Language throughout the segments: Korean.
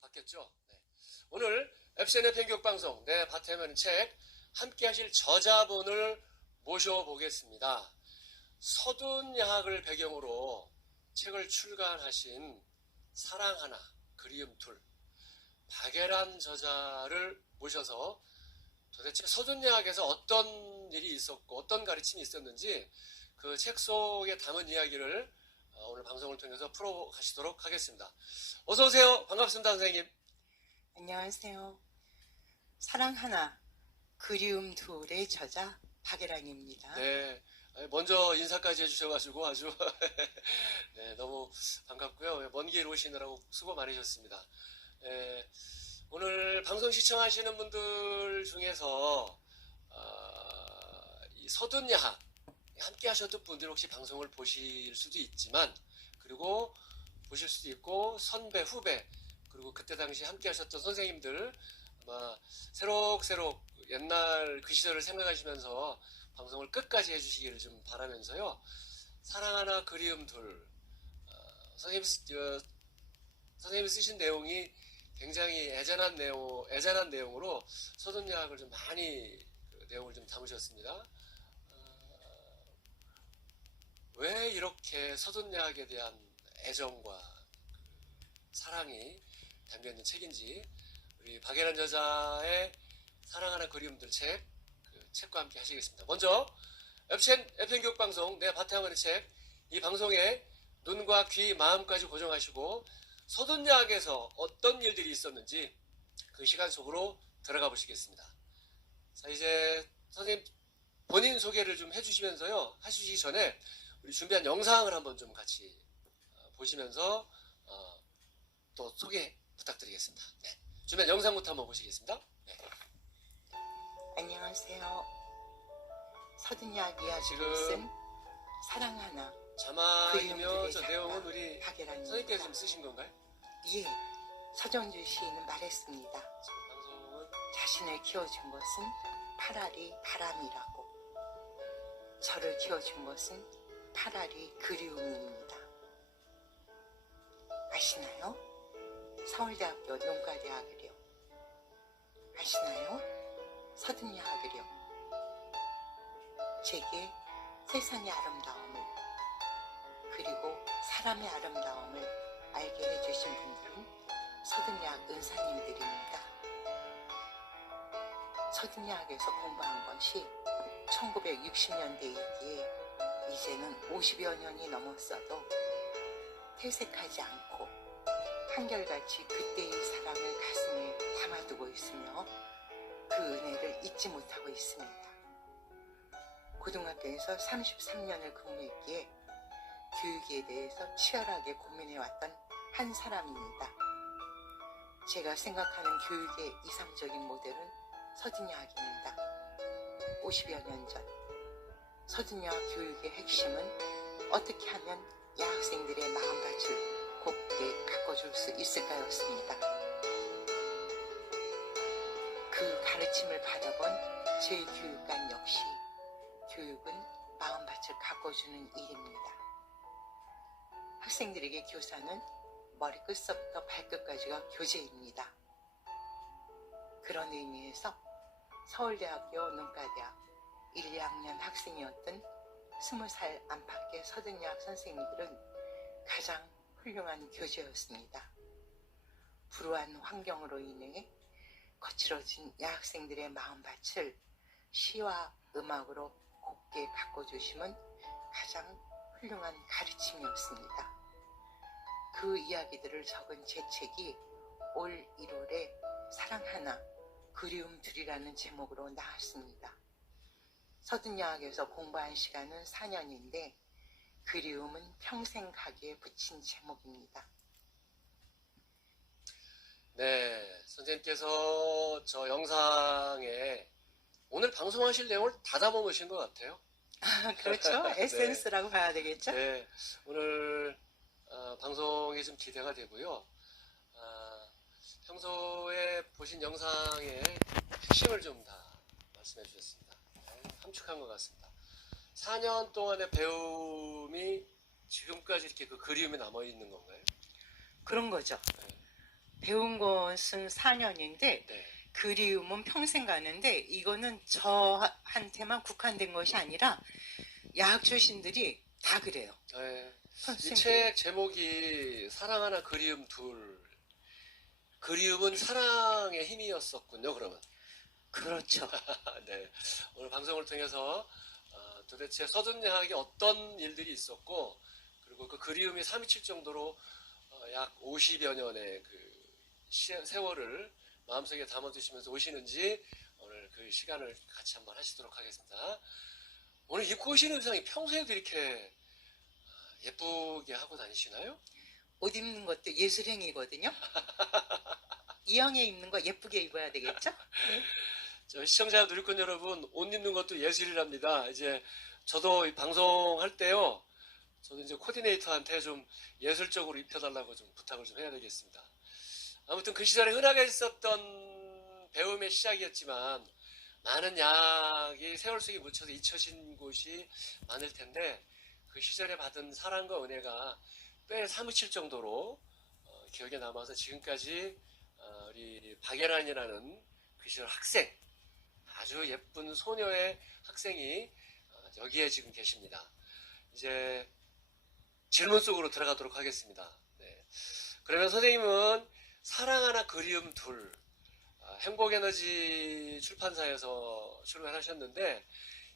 바뀌었죠? 네. 오늘 FCN의 편교육방송 내 밭에 매는 책 함께 하실 저자분을 모셔보겠습니다. 서둔야학을 배경으로 책을 출간하신 사랑하나 그리움 둘 박예란 저자를 모셔서 도대체 서둔야학에서 어떤 일이 있었고 어떤 가르침이 있었는지 그 책 속에 담은 이야기를 오늘 방송을 통해서 풀어가시도록 하겠습니다. 어서 오세요. 반갑습니다, 선생님. 안녕하세요. 사랑 하나, 그리움 둘의 저자 박예란입니다. 네, 먼저 인사까지 해주셔가지고 아주 네, 너무 반갑고요. 먼 길 오시느라고 수고 많으셨습니다. 오늘 방송 시청하시는 분들 중에서 이 서둔야학 함께 하셨던 분들 혹시 방송을 보실 수도 있지만, 그리고 보실 수도 있고 선배, 후배, 그리고 그때 당시 함께 하셨던 선생님들 아마 새록새록 옛날 그 시절을 생각하시면서 방송을 끝까지 해주시기를 좀 바라면서요. 사랑하나 그리움 둘, 선생님이 쓰신 내용이 굉장히 애잔한 내용으로 서둔야학을 좀 많이 내용을 좀 담으셨습니다. 왜 이렇게 서둔야학에 대한 애정과 사랑이 담겨있는 책인지 우리 박예란 저자의 사랑하는 그리움들 책과 함께 하시겠습니다. 먼저 FCN 교육방송 내 밭에 하는 책, 이 방송에 눈과 귀, 마음까지 고정하시고 서둔야학에서 어떤 일들이 있었는지 그 시간 속으로 들어가 보시겠습니다. 자, 이제 선생님 본인 소개를 좀 해주시면서요, 하시기 전에 우리 준비한 영상을 한번 좀 같이 보시면서 또 소개 부탁드리겠습니다. 네. 준비한 영상부터 한번 보시겠습니다. 네. 안녕하세요. 서둔야학 이야기를 지금 쓴 사랑 하나, 자막이며 저 내용은 우리 박예란입니다. 선생님께서 좀 쓰신 건가요? 예, 서정주 시인은 말했습니다. 지금 방송은 자신을 키워준 것은 파라리 바람이라고, 저를 키워준 것은 파라리 그리움입니다. 아시나요? 서울대학교 농가대학을요. 아시나요? 서둔야학을요. 제게 세상의 아름다움을, 그리고 사람의 아름다움을 알게 해주신 분들은 서둔야학 은사님들입니다. 서둔야학에서 공부한 것이 1960년대이기에 이제는 50여 년이 넘었어도 퇴색하지 않고 한결같이 그때의 사랑을 가슴에 담아두고 있으며 그 은혜를 잊지 못하고 있습니다. 고등학교에서 33년을 근무했기에 교육에 대해서 치열하게 고민해왔던 한 사람입니다. 제가 생각하는 교육의 이상적인 모델은 서둔야학입니다. 50여 년 전 서둔야학 교육의 핵심은 어떻게 하면 여학생들의 마음밭을 곱게 가꿔줄 수 있을까였습니다. 그 가르침을 받아본 제 교육관 역시 교육은 마음밭을 가꿔주는 일입니다. 학생들에게 교사는 머리끝부터 발끝까지가 교재입니다. 그런 의미에서 서울대학교 농가대학 1, 2학년 학생이었던 20살 안팎의 서둔야학 선생님들은 가장 훌륭한 교재였습니다. 불우한 환경으로 인해 거칠어진 여학생들의 마음밭을 시와 음악으로 곱게 가꿔주심은 가장 훌륭한 가르침이었습니다. 그 이야기들을 적은 제 책이 올 1월에 사랑 하나, 그리움 둘이라는 제목으로 나왔습니다. 서둔야학에서 공부한 시간은 4년인데 그리움은 평생 가기에 붙인 제목입니다. 네, 선생님께서 저 영상에 오늘 방송하실 내용을 다 담아놓으신 것 같아요. 그렇죠. 에센스라고 봐야 되겠죠. 네, 오늘 방송이 좀 기대가 되고요. 평소에 보신 영상의 핵심을 좀 다 말씀해 주셨습니다. 네, 함축한 것 같습니다. 4년 동안의 배움이 지금까지 이렇게 그 그리움이 남아있는 건가요? 그런 거죠. 네. 배운 것은 4년인데 네. 그리움은 평생 가는데 이거는 저한테만 국한된 것이 아니라 야학 출신들이 다 그래요. 네. 이 선생님들이. 책 제목이 사랑 하나 그리움 둘. 그리움은 사랑의 힘이었었군요, 그러면. 그렇죠. 네. 오늘 방송을 통해서 도대체 서둔야학에 어떤 일들이 있었고, 그리고 그 그리움이 327 정도로 약 50여 년의 그 세월을 마음속에 담아두시면서 오시는지 오늘 그 시간을 같이 한번 하시도록 하겠습니다. 오늘 입고 오시는 의상이 평소에도 이렇게 예쁘게 하고 다니시나요? 옷 입는 것도 예술행위거든요. 이왕에 입는 거 예쁘게 입어야 되겠죠? 저 시청자 누리꾼 여러분, 옷 입는 것도 예술이랍니다. 이제 저도 이 방송할 때요, 저도 이제 코디네이터한테 좀 예술적으로 입혀달라고 좀 부탁을 좀 해야 되겠습니다. 아무튼 그 시절에 흔하게 있었던 배움의 시작이었지만 많은 약이 세월 속에 묻혀서 잊혀진 곳이 많을 텐데 그 시절에 받은 사랑과 은혜가 꽤 사무칠 정도로 기억에 남아서 지금까지 우리 박예란이라는 그 시절 학생, 아주 예쁜 소녀의 학생이 여기에 지금 계십니다. 이제 질문 속으로 들어가도록 하겠습니다. 네. 그러면 선생님은 사랑 하나 그리움 둘, 행복에너지 출판사에서 출간하셨는데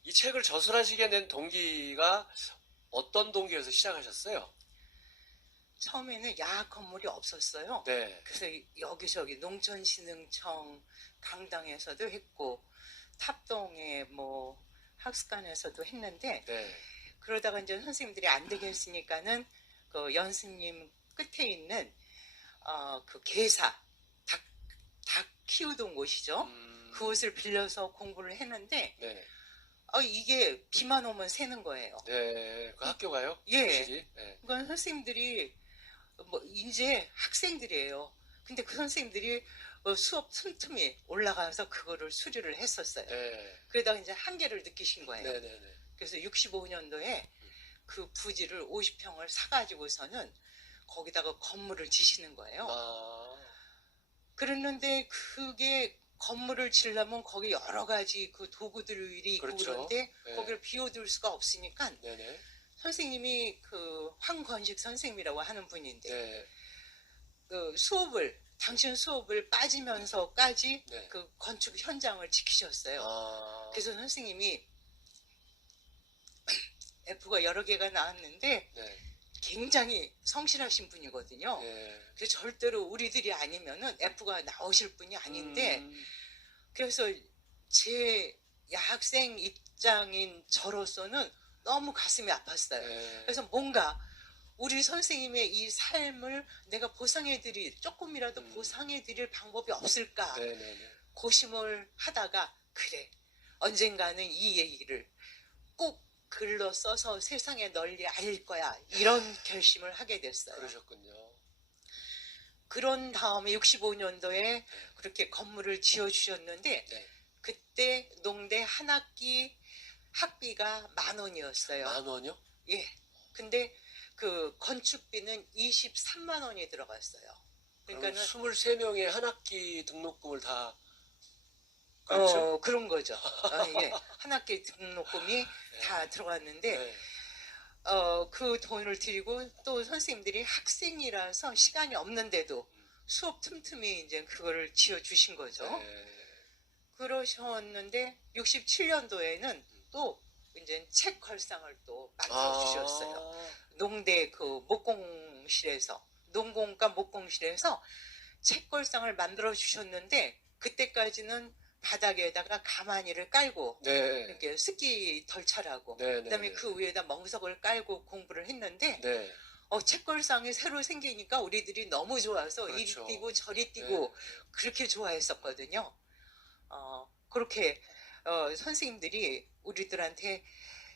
이 책을 저술하시게 된 동기가 어떤 동기에서 시작하셨어요? 처음에는 야학 건물이 없었어요. 네. 그래서 여기저기 농촌진흥청 강당에서도 했고 탑동에 뭐 학습관에서도 했는데 네. 그러다가 이제 선생님들이 안 되겠으니까는 그 연수님 끝에 있는 그 개사 닭 키우던 곳이죠. 그곳을 빌려서 공부를 했는데 네. 이게 비만 오면 새는 거예요. 네. 그 학교가요? 예. 교실이? 네. 그건 선생님들이 뭐 이제 학생들이에요. 근데 그 선생님들이 수업 틈틈이 올라가서 그거를 수료를 했었어요. 네. 그러다가 이제 한계를 느끼신 거예요. 네네네. 그래서 65년도에 그 부지를 50평을 사가지고서는 거기다가 건물을 지시는 거예요. 그랬는데 그게 건물을 지려면 거기 여러 가지 그 도구들이 있고 그렇죠. 그런데 네. 거기를 비워둘 수가 없으니까 네네. 선생님이 그 황건식 선생님이라고 하는 분인데 네. 그 당신 수업을 빠지면서까지 네. 그 건축 현장을 지키셨어요. 그래서 선생님이 F가 여러 개가 나왔는데 네. 굉장히 성실하신 분이거든요. 네. 그래서 절대로 우리들이 아니면은 F가 나오실 분이 아닌데 그래서 제 야학생 입장인 저로서는 너무 가슴이 아팠어요. 네. 그래서 뭔가 우리 선생님의 이 삶을 내가 조금이라도 보상해드릴 방법이 없을까 네네네. 고심을 하다가 그래 언젠가는 이 얘기를 꼭 글로 써서 세상에 널리 알릴 거야 이런 결심을 하게 됐어요. 그러셨군요. 그런 다음에 65년도에 그렇게 건물을 지어주셨는데 네. 그때 농대 한 학기 학비가 10,000원이었어요. 10,000원이요? 예. 근데 그 건축비는 23만 원이 들어갔어요. 그러니까 그러니까는 23명의 한 학기 등록금을 다 그렇죠? 그런 거죠. 예. 한 학기 등록금이 네. 다 들어갔는데 네. 그 돈을 드리고 또 선생님들이 학생이라서 시간이 없는데도 수업 틈틈이 이제 그거를 지어 주신 거죠. 네. 그러셨는데 67년도에는 또 이제 책 걸상을 또 만들어 주셨어요. 농대 그 목공실에서 농공과 목공실에서 책 걸상을 만들어 주셨는데 그때까지는 바닥에다가 가마니를 깔고 네. 이렇게 습기 덜 차라고 네. 그다음에 그 위에다 멍석을 깔고 공부를 했는데 네. 책걸상이 새로 생기니까 우리들이 너무 좋아서 그렇죠. 이리 뛰고 저리 뛰고 그렇게 좋아했었거든요. 그렇게 선생님들이 우리들한테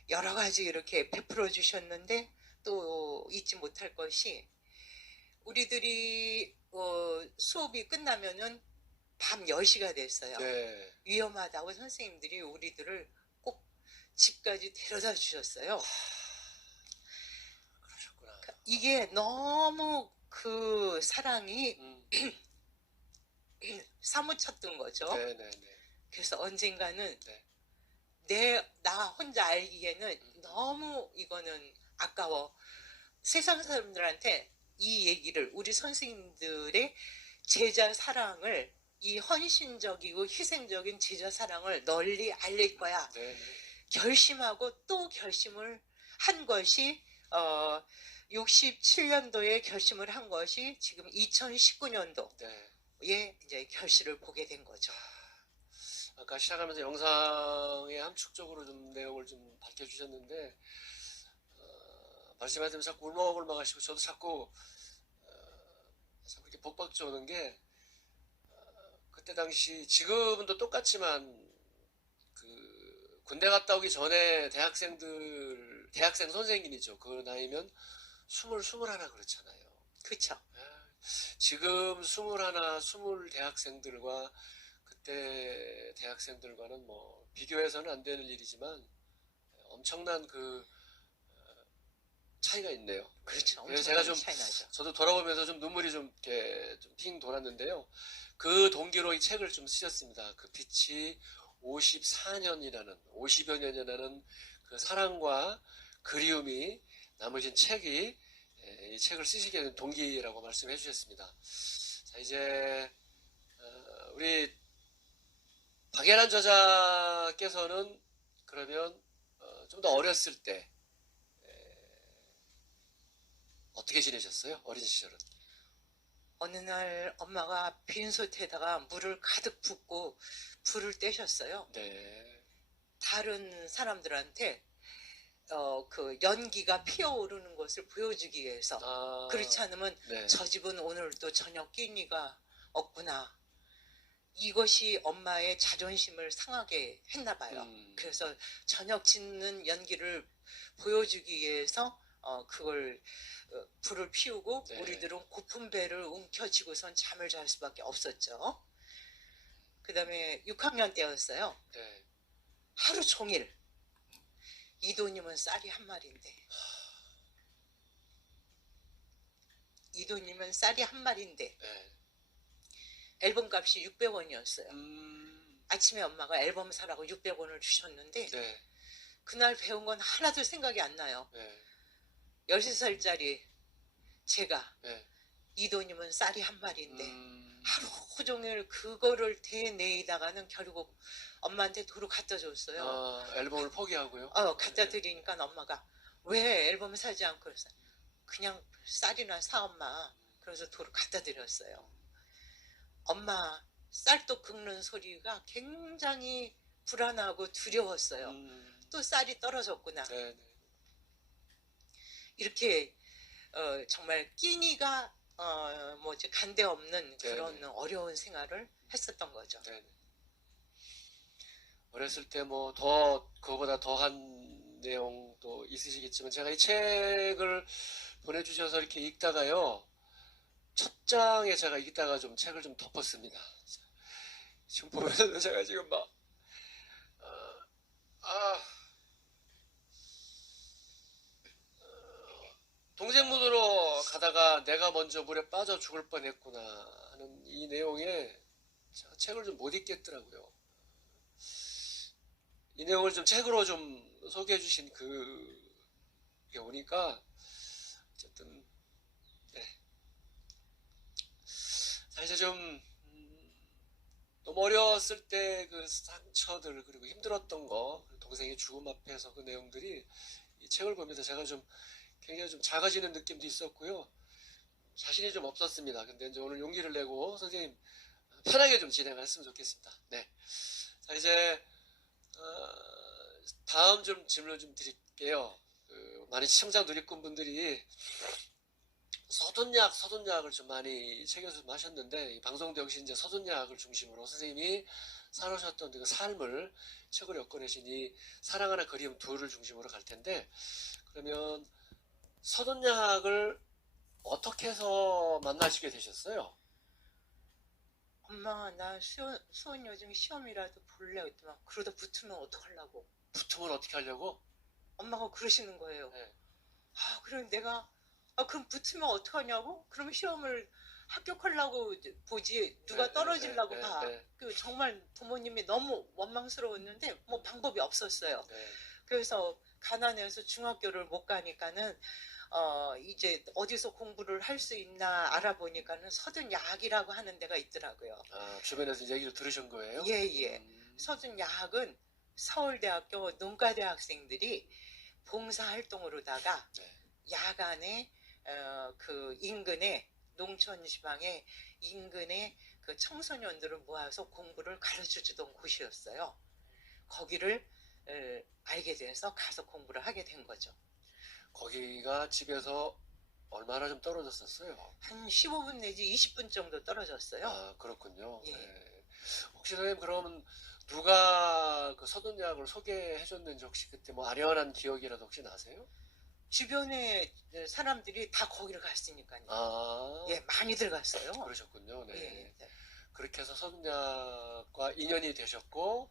여러 가지 이렇게 베풀어 주셨는데 또 잊지 못할 것이 우리들이 수업이 끝나면은 밤 10시가 됐어요. 네. 위험하다고 선생님들이 우리들을 꼭 집까지 데려다 주셨어요. 그러셨구나. 이게 너무 그 사랑이 사무쳤던 거죠. 네네네. 그래서 언젠가는 네. 나 혼자 알기에는 너무 이거는 아까워. 세상 사람들한테 이 얘기를, 우리 선생님들의 제자 사랑을, 이 헌신적이고 희생적인 제자 사랑을 널리 알릴 거야. 네네. 결심하고 또 결심을 한 것이 67년도에 결심을 한 것이 지금 2019년도에 네. 이제 결실을 보게 된 거죠. 아까 시작하면서 영상의 함축적으로 좀 내용을 좀 밝혀주셨는데, 말씀하시면 자꾸 울먹울먹 하시고, 저도 자꾸 이렇게 복받쳐 오는 게, 그때 당시, 지금도 똑같지만, 그, 군대 갔다 오기 전에 대학생 선생님이죠. 그 나이면 21 그렇잖아요. 그쵸? 지금 20 대학생들과 그때 대학생들과는 뭐 비교해서는 안 되는 일이지만 엄청난 그 차이가 있네요. 그렇죠. 그래서 제가 좀 차이 나죠. 저도 돌아보면서 좀 눈물이 좀 이렇게 좀 핑 돌았는데요. 그 동기로 이 책을 좀 쓰셨습니다. 그 빛이 54년이라는 50여 년이라는 그 사랑과 그리움이 나머진 책이 이 책을 쓰시게 된 동기라고 말씀해 주셨습니다. 자, 이제 우리 박예란 저자께서는 그러면 좀 더 어렸을 때 어떻게 지내셨어요? 어린 시절은? 어느 날 엄마가 빈솥에다가 물을 가득 붓고 불을 떼셨어요. 네. 다른 사람들한테 그 연기가 피어오르는 것을 보여주기 위해서. 아, 그렇지 않으면 네. 저 집은 오늘도 저녁 끼니가 없구나. 이것이 엄마의 자존심을 상하게 했나 봐요. 그래서 저녁 짓는 연기를 보여주기 위해서 그걸 불을 피우고 네. 우리들은 고픈 배를 움켜쥐고선 잠을 잘 수밖에 없었죠. 그 다음에 6학년 때였어요. 네. 하루 종일 이도님은 쌀이 한 마리인데, 이도님은 쌀이 한 마리인데 네. 앨범 값이 600원이었어요. 음, 아침에 엄마가 앨범 사라고 600원을 주셨는데 네. 그날 배운 건 하나도 생각이 안 나요. 네. 13살짜리 제가 네. 이도님은 쌀이 한 마리인데 하루 음, 종일 그거를 대내다가는 결국 엄마한테 도로 갖다 줬어요. 아, 앨범을 포기하고요. 갖다 드리니까 엄마가 왜 앨범 사지 않고 그래서 그냥 쌀이나 사 엄마. 그래서 도로 갖다 드렸어요. 엄마 쌀도 긁는 소리가 굉장히 불안하고 두려웠어요. 또 쌀이 떨어졌구나. 네. 네. 이렇게 정말 끼니가 뭐지 간데 없는 그런 네네. 어려운 생활을 했었던 거죠. 네. 어렸을 때 뭐 더 그거보다 더한 내용도 있으시겠지만 제가 이 책을 보내주셔서 이렇게 읽다가요 첫 장에 제가 읽다가 좀 책을 좀 덮었습니다. 지금 보면서 제가 지금 막 아, 동생문으로 가다가 내가 먼저 물에 빠져 죽을 뻔했구나 하는 이 내용에 제가 책을 좀 못 읽겠더라고요. 이 내용을 좀 책으로 좀 소개해 주신 그게 오니까 어쨌든 네. 자 이제 좀 너무 어렸을 때 그 상처들 그리고 힘들었던 거 동생의 죽음 앞에서 그 내용들이 이 책을 보면서 제가 좀 굉장히 좀 작아지는 느낌도 있었고요. 자신이 좀 없었습니다. 근데 이제 오늘 용기를 내고 선생님 편하게 좀 진행을 했으면 좋겠습니다. 네. 자 이제 다음 좀 질문을 좀 드릴게요. 많은 시청자 누리꾼 분들이 서둔약을 좀 많이 챙겨서 하셨는데, 이 방송도 역시 이제 서둔약을 중심으로 선생님이 살아오셨던 그 삶을 책으로 엮어내신 이 사랑하나 그리움 둘을 중심으로 갈 텐데, 그러면 서둔약을 어떻게 해서 만나시게 되셨어요? 엄마 나 수원 요즘 시험이라도 볼래 했더만 그러다 붙으면 어떡하려고. 붙으면 어떻게 하려고? 엄마가 그러시는 거예요. 네. 그럼 내가 그럼 붙으면 어떡하냐고? 그럼 시험을 합격하려고 보지 누가 네, 떨어지려고 네, 봐. 네, 그 정말 부모님이 너무 원망스러웠는데 뭐 방법이 없었어요. 네. 그래서 가난해서 중학교를 못 가니까는 이제 어디서 공부를 할 수 있나 알아보니까는 서든야학이라고 하는 데가 있더라고요. 아, 주변에서 이제 얘기를 들으신 거예요? 예. 서든야학은 서울대학교 농가대 학생들이 봉사활동으로다가 네. 야간에 그 인근에 농촌 지방의 인근에 그 청소년들을 모아서 공부를 가르쳐 주던 곳이었어요. 거기를 알게 돼서 가서 공부를 하게 된 거죠. 거기가 집에서 얼마나 좀 떨어졌었어요? 한 15분 내지 20분 정도 떨어졌어요. 아, 그렇군요. 예. 네. 혹시 선생님 그러면 누가 그 서둔약을 소개해 줬는지 혹시 그때 뭐 아련한 기억이라도 혹시 나세요? 주변에 사람들이 다 거기를 갔으니까요. 아, 예, 많이들 갔어요. 그러셨군요. 네. 예, 네. 그렇게 해서 서둔약과 인연이 되셨고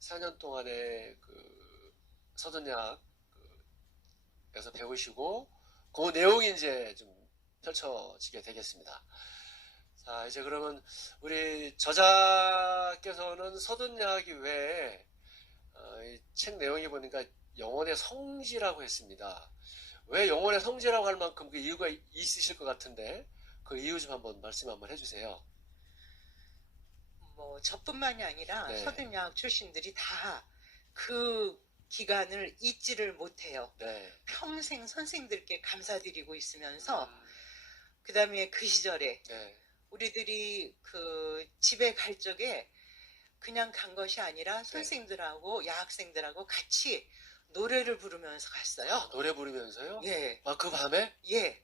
4년 동안에 그 서둔약에서 배우시고 그 내용이 이제 좀 펼쳐지게 되겠습니다. 자, 이제 그러면 우리 저자께서는 서둔야기 외에 이 책 내용이 보니까 영혼의 성지라고 했습니다. 왜 영혼의 성지라고 할 만큼 그 이유가 있으실 것 같은데 그 이유 좀 한번 말씀 한번 해주세요. 뭐 저뿐만이 아니라 네. 서든야학 출신들이 다 그 기간을 잊지를 못해요. 네. 평생 선생님들께 감사드리고 있으면서 음, 그 다음에 그 시절에 네. 우리들이 그 집에 갈 적에 그냥 간 것이 아니라 선생님들하고 야학생들하고 같이 노래를 부르면서 갔어요. 아, 노래 부르면서요? 예, 아, 그 밤에? 예.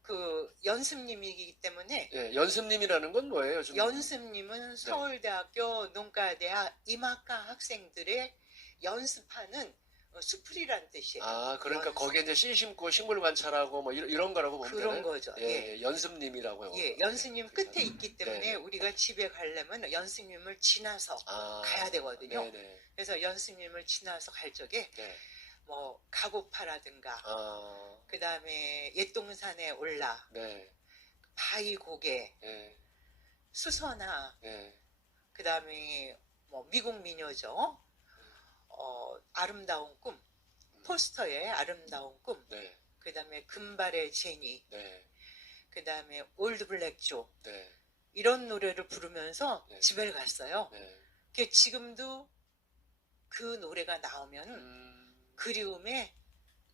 그 연습님이기 때문에 예, 연습님이라는 건 뭐예요? 좀. 연습님은 서울대학교 농가대학 임학과 학생들의 연습하는 수풀이란 뜻이에요. 아, 그러니까 연습. 거기에 이제 씨 심고 식물 관찰하고 뭐 이런 거라고 보면 그런 되나요? 거죠. 예, 예, 연습님이라고요. 예, 연습님 끝에 있기 때문에 네. 우리가 집에 가려면 연습님을 지나서 아, 가야 되거든요. 네네. 그래서 연습님을 지나서 갈 적에 네. 뭐 가고파라든가 아, 그 다음에 옛동산에 올라 네. 바위고개 네. 수서나 네. 그 다음에 뭐 미국 미녀죠. 아름다운 꿈 포스터의 아름다운 꿈 네. 그 다음에 금발의 제니 네. 그 다음에 올드 블랙조 네. 이런 노래를 부르면서 네. 집에 갔어요. 네. 그 지금도 그 노래가 나오면 그리움에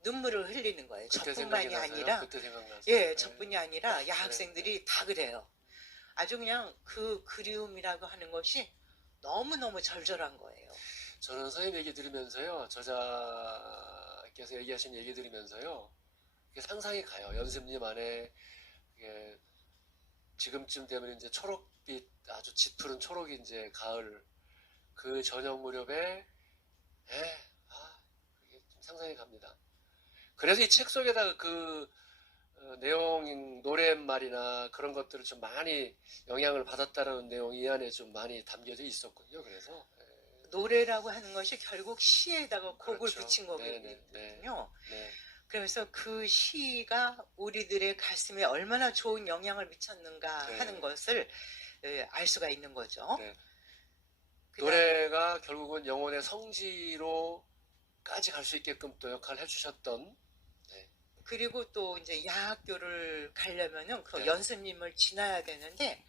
눈물을 흘리는 거예요. 그때 저뿐만이 생각이 나서요? 아니라 그때 생각나서. 예, 네. 저뿐이 아니라 야학생들이 다 그래요. 아주 그냥 그 그리움이라고 하는 것이 너무너무 절절한 거예요. 저는 선생님 얘기 들으면서요, 저자께서 얘기하신 얘기 들으면서요, 이게 상상이 가요. 연습님 안에 이게 지금쯤 되면 이제 초록빛 아주 짙푸른 초록이 이제 가을 그 저녁 무렵에 그게 좀 상상이 갑니다. 그래서 이 책 속에다가 그 내용 노랫말이나 그런 것들을 좀 많이 영향을 받았다는 내용이 이 안에 좀 많이 담겨져 있었군요. 그래서 노래라고 하는 것이 결국 시에다가 곡을 그렇죠. 붙인 네네, 거거든요. 네. 그래서 그 시가 우리들의 가슴에 얼마나 좋은 영향을 미쳤는가 네. 하는 것을 알 수가 있는 거죠. 네. 그다음- 노래가 결국은 영혼의 성지로까지 갈 수 있게끔 또 역할을 해주셨던 그리고 또 이제 야학교를 가려면은 그 네. 연습님을 지나야 되는데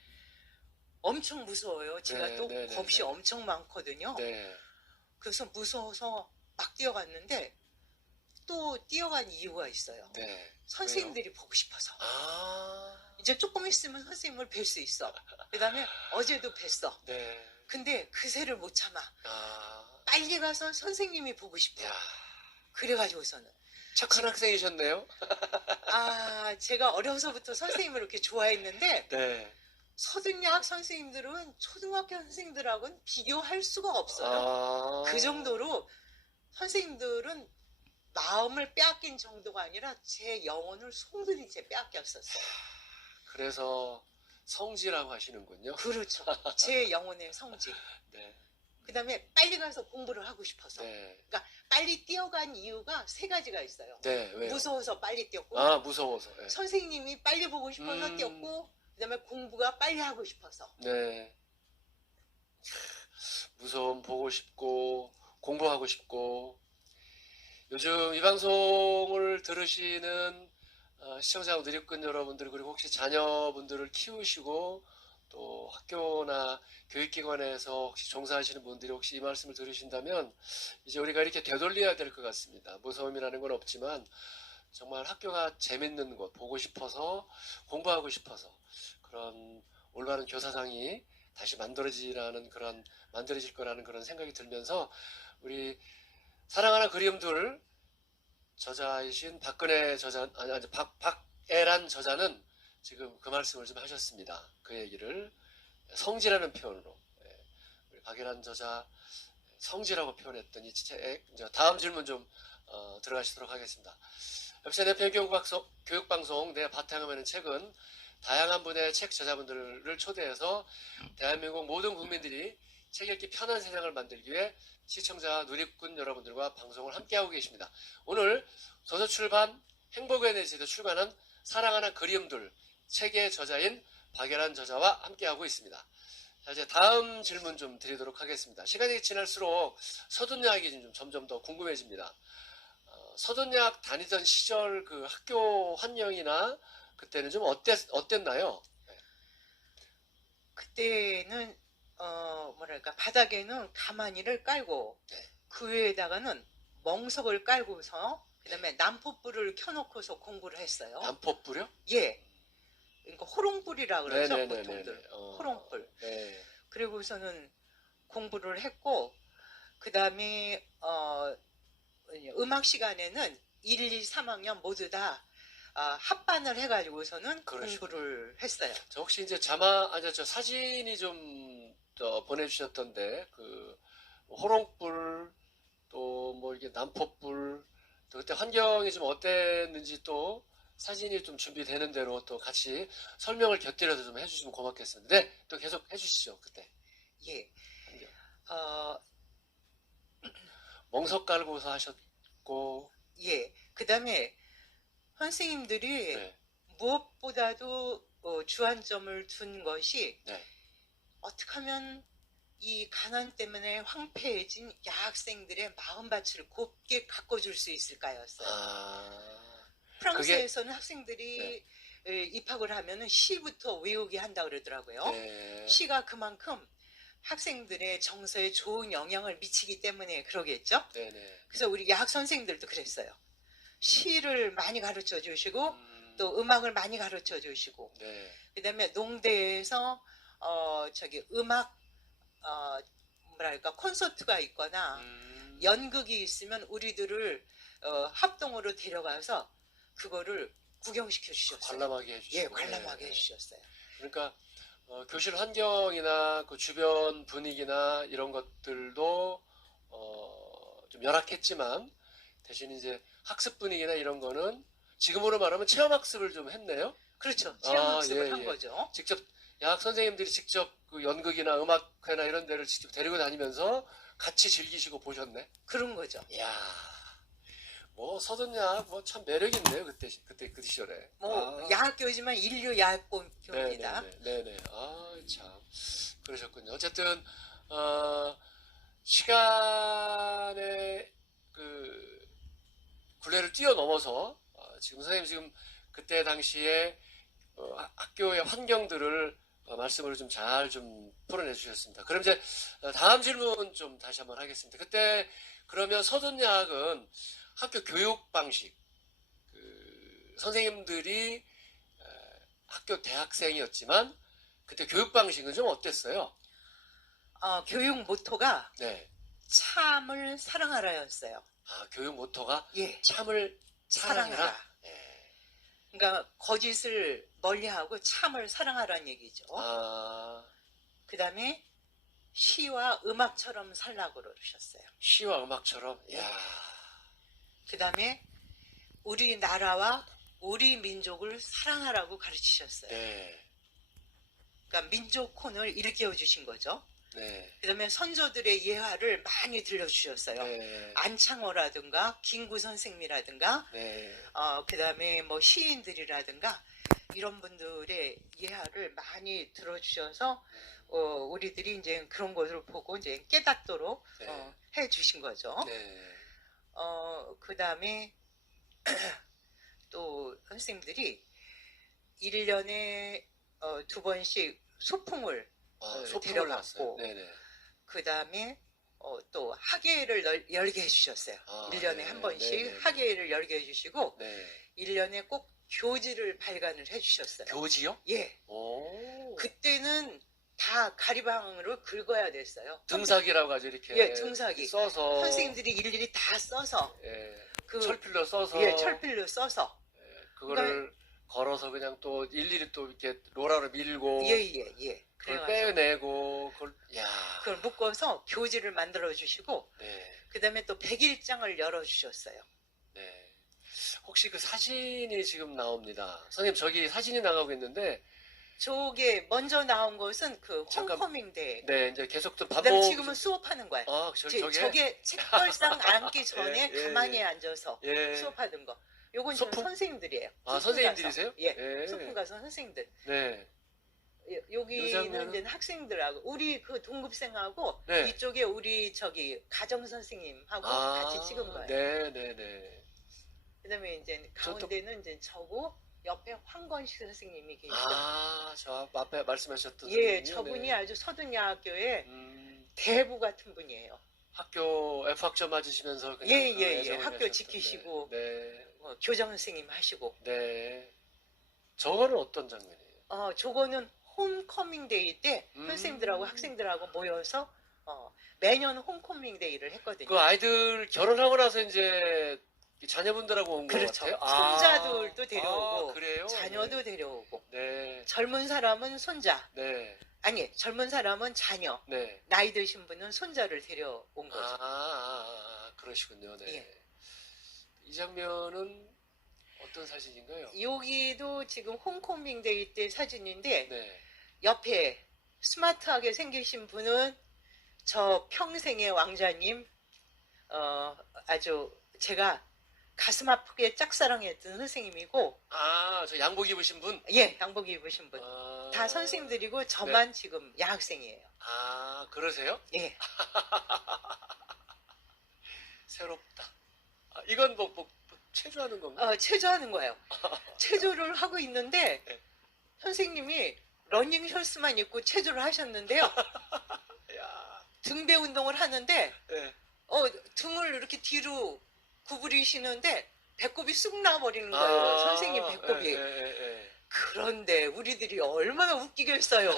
엄청 무서워요. 제가 네, 또 네, 네, 겁이 네. 엄청 많거든요. 네. 그래서 무서워서 막 뛰어갔는데 또 뛰어간 이유가 있어요. 네. 선생님들이 보고 싶어서. 아, 이제 조금 있으면 선생님을 뵐 수 있어. 그 다음에 어제도 뵀어. 네. 근데 그새를 못 참아. 아, 빨리 가서 선생님이 보고 싶어. 야, 그래가지고서는. 착한 학생이셨네요. 제가 어려서부터 선생님을 이렇게 좋아했는데 네. 서든야학 선생님들은 초등학교 선생님들하고는 비교할 수가 없어요. 아, 그 정도로 선생님들은 마음을 빼앗긴 정도가 아니라 제 영혼을 송두리째 빼앗겼었어요. 그래서 성지라고 하시는군요. 그렇죠. 제 영혼의 성지. 네. 그 다음에 빨리 가서 공부를 하고 싶어서. 네. 그러니까 빨리 뛰어간 이유가 세 가지가 있어요. 네. 왜요? 무서워서 빨리 뛰었고, 아, 무서워서. 네. 선생님이 빨리 보고 싶어서 뛰었고, 그다음에 공부가 빨리 하고 싶어서. 네. 무서움 보고 싶고 공부하고 싶고 요즘 이 방송을 들으시는 시청자 누리꾼 여러분들 그리고 혹시 자녀분들을 키우시고 또 학교나 교육기관에서 혹시 종사하시는 분들이 혹시 이 말씀을 들으신다면 이제 우리가 이렇게 되돌려야 될 것 같습니다. 무서움이라는 건 없지만 정말 학교가 재밌는 곳, 보고 싶어서 공부하고 싶어서 그런 올바른 교사상이 다시 만들어질 거라는 그런 생각이 들면서 우리 사랑하는 그림들 저자이신 박근혜 저자 아니 박애란 저자는 지금 그 말씀을 좀 하셨습니다. 그 얘기를 성지라는 표현으로 우리 박애란 저자 성지라고 표현했던 이 책 이제 다음 질문 좀 들어가시도록 하겠습니다. 역시 NFM 교육방송 내 바탕화면의 책은 다양한 분의 책 저자분들을 초대해서 대한민국 모든 국민들이 책 읽기 편한 세상을 만들기 위해 시청자 누리꾼 여러분들과 방송을 함께하고 계십니다. 오늘 도서출판 행복에너지에서 출간한 사랑하는 그리움들 책의 저자인 박예란 저자와 함께하고 있습니다. 자, 이제 다음 질문 좀 드리도록 하겠습니다. 시간이 지날수록 서둔야학이 좀 점점 더 궁금해집니다. 서둔야학 다니던 시절 그 학교 환경이나 그때는 좀 어땠나요? 그때는 뭐랄까 바닥에는 가마니를 깔고 네. 그 위에다가는 멍석을 깔고서 그다음에 난포불을 켜놓고서 공부를 했어요. 난포불요? 예. 그러니까 호롱불이라 그러죠. 네네네네네. 보통들. 호롱불. 네. 그리고서는 공부를 했고 그다음에 음악 시간에는 1, 2, 3학년 모두 다 합반을 해가지고서는 그러시구나. 공부를 했어요. 저 혹시 이제 저 사진이 좀 보내주셨던데 그 호롱불 또 뭐 이게 난포불 또 그때 환경이 좀 어땠는지 또 사진이 좀 준비되는 대로 또 같이 설명을 곁들여서 좀 해주시면 고맙겠습니다. 네, 또 계속 해주시죠 그때. 예. 환경. 어, 멍석 깔고서 하셨고. 예. 그다음에 선생님들이 네. 무엇보다도 주안점을 둔 것이 네. 어떻게 하면 이 가난 때문에 황폐해진 여학생들의 마음밭을 곱게 가꿔줄 수 있을까였어요. 프랑스에서는 학생들이 입학을 하면은 시부터 외우게 한다 그러더라고요. 네. 시가 그만큼 학생들의 정서에 좋은 영향을 미치기 때문에 그러겠죠. 네네. 그래서 우리 야학 선생님들도 그랬어요. 시를 많이 가르쳐 주시고 또 음악을 많이 가르쳐 주시고 네. 그다음에 농대에서 음악 뭐랄까 콘서트가 있거나 연극이 있으면 우리들을 합동으로 데려가서 그거를 구경시켜 주셨어요. 관람하게 해주시고. 예, 관람하게 해주셨어요. 그러니까 교실 환경이나 그 주변 분위기나 이런 것들도 좀 열악했지만 대신 이제 학습 분위기나 이런 거는 지금으로 말하면 체험 학습을 좀 했네요. 그렇죠. 체험 학습을 예, 한 예. 거죠. 직접 야학 선생님들이 직접 그 연극이나 음악회나 이런 데를 직접 데리고 다니면서 같이 즐기시고 보셨네. 그런 거죠. 이야, 뭐 서든야학 뭐 참 매력 있네요. 그때 그 시절에. 뭐 야학교지만 인류 야학교입니다. 네네. 아, 참 그러셨군요. 어쨌든 시간의 그 굴레를 뛰어넘어서 지금 선생님 지금 그때 당시에 학교의 환경들을 말씀으로 좀 잘 좀 풀어내 주셨습니다. 그럼 이제 다음 질문 좀 다시 한번 하겠습니다. 그때 그러면 서둔야학은 학교 교육 방식 그 선생님들이 학교 대학생이었지만 그때 교육 방식은 좀 어땠어요? 교육 모토가 네. 참을 사랑하라였어요. 교육 모토가 예. 참을 사랑해라. 예. 그러니까 거짓을 멀리하고 참을 사랑하라는 얘기죠. 그다음에 시와 음악처럼 살라고 그러셨어요. 시와 음악처럼. 야. 그다음에 우리나라와 우리 민족을 사랑하라고 가르치셨어요. 네. 그러니까 민족혼을 일깨워 주신 거죠. 네. 그다음에 선조들의 예화를 많이 들려주셨어요. 네. 안창호라든가 김구 선생이라든가 네. 그다음에 뭐 시인들이라든가 이런 분들의 예화를 많이 들어주셔서 우리들이 이제 그런 것을 보고 이제 깨닫도록 네. 해 주신 거죠. 네. 그 다음에 또 선생님들이 1년에 2번씩 소풍을 소풍을 데려갔고, 갔어요. 네네. 그 다음에 또 학예를 열게 해주셨어요. 아, 1년에 네. 한 번씩 네네네. 학예를 열게 해주시고, 네. 1년에 꼭 교지를 발간을 해주셨어요. 교지요? 예. 오. 그때는 다 가리방으로 긁어야 됐어요. 등사기라고 하죠, 이렇게. 예, 등사기. 써서. 선생님들이 일일이 다 써서, 예. 그 철필로 써서. 예, 철필로 써서. 그거를 걸어서 그냥 또 일일이 또 이렇게 로라로 밀고. 예. 그걸 그래가지고 빼내고, 그걸, 야. 그걸 묶어서 교지를 만들어 주시고, 네. 그 다음에 또 100일장을 열어주셨어요. 네. 혹시 그 사진이 지금 나옵니다. 선생님, 저기 사진이 나가고 있는데, 저게 먼저 나온 것은 그 잠깐- 홈커밍데이. 네, 이제 계속 또 그다음에 반복. 지금은 수업하는 거예요. 저게? 저게 책벌상 앉기 전에 예, 가만히 앉아서 예. 수업하는 거. 요건 지금 소풍? 선생님들이에요. 아, 소풍 선생님들이세요? 가서. 예. 예. 소풍 가서 선생님들. 네. 여기는 요장면은? 이제 학생들하고 우리 그 동급생하고 네. 이쪽에 우리 저기 가정 선생님하고 같이 찍은 거예요. 네네네. 그다음에 이제 가운데는 이제 저고 옆에 황건식 선생님이 계시죠. 저 앞에 말씀하셨던. 예, 선생님이요? 저분이 네. 아주 서둔야학교의 음, 대부 같은 분이에요. 학교 F학점 맞으시면서 그냥. 예. 애정을 학교 가셨던, 지키시고 네. 교장 선생님 하시고. 네. 저거는 어떤 장면이에요? 저거는 홈커밍데이 때 선생님들하고 학생들하고 모여서 매년 홈커밍데이를 했거든요. 그 아이들 결혼하고 나서 이제 자녀분들하고 온 것 그렇죠. 같아요. 손자들도 데려오고 그래요? 자녀도 데려오고. 네. 젊은 사람은 손자, 네. 아니 젊은 사람은 자녀, 네. 나이 드신 분은 손자를 데려온 거죠. 그러시군요. 네. 예. 이 장면은 어떤 사진인가요? 여기도 지금 홈커밍데이 때 사진인데 네. 옆에 스마트하게 생기신 분은 저 평생의 왕자님, 아주 제가 가슴 아프게 짝사랑했던 선생님이고, 저 양복 입으신 분? 예, 양복 입으신 분. 다 선생님들이고 저만 네. 지금 여학생이에요. 그러세요? 예. 새롭다. 이건 뭐 체조하는 건가? 체조하는 거예요. 체조를 하고 있는데 네. 선생님이 러닝 셔츠만 입고 체조를 하셨는데요. 야. 등배 운동을 하는데 네. 등을 이렇게 뒤로 구부리시는데 배꼽이 쑥 나와버리는 거예요. 선생님 배꼽이. 그런데 우리들이 얼마나 웃기겠어요.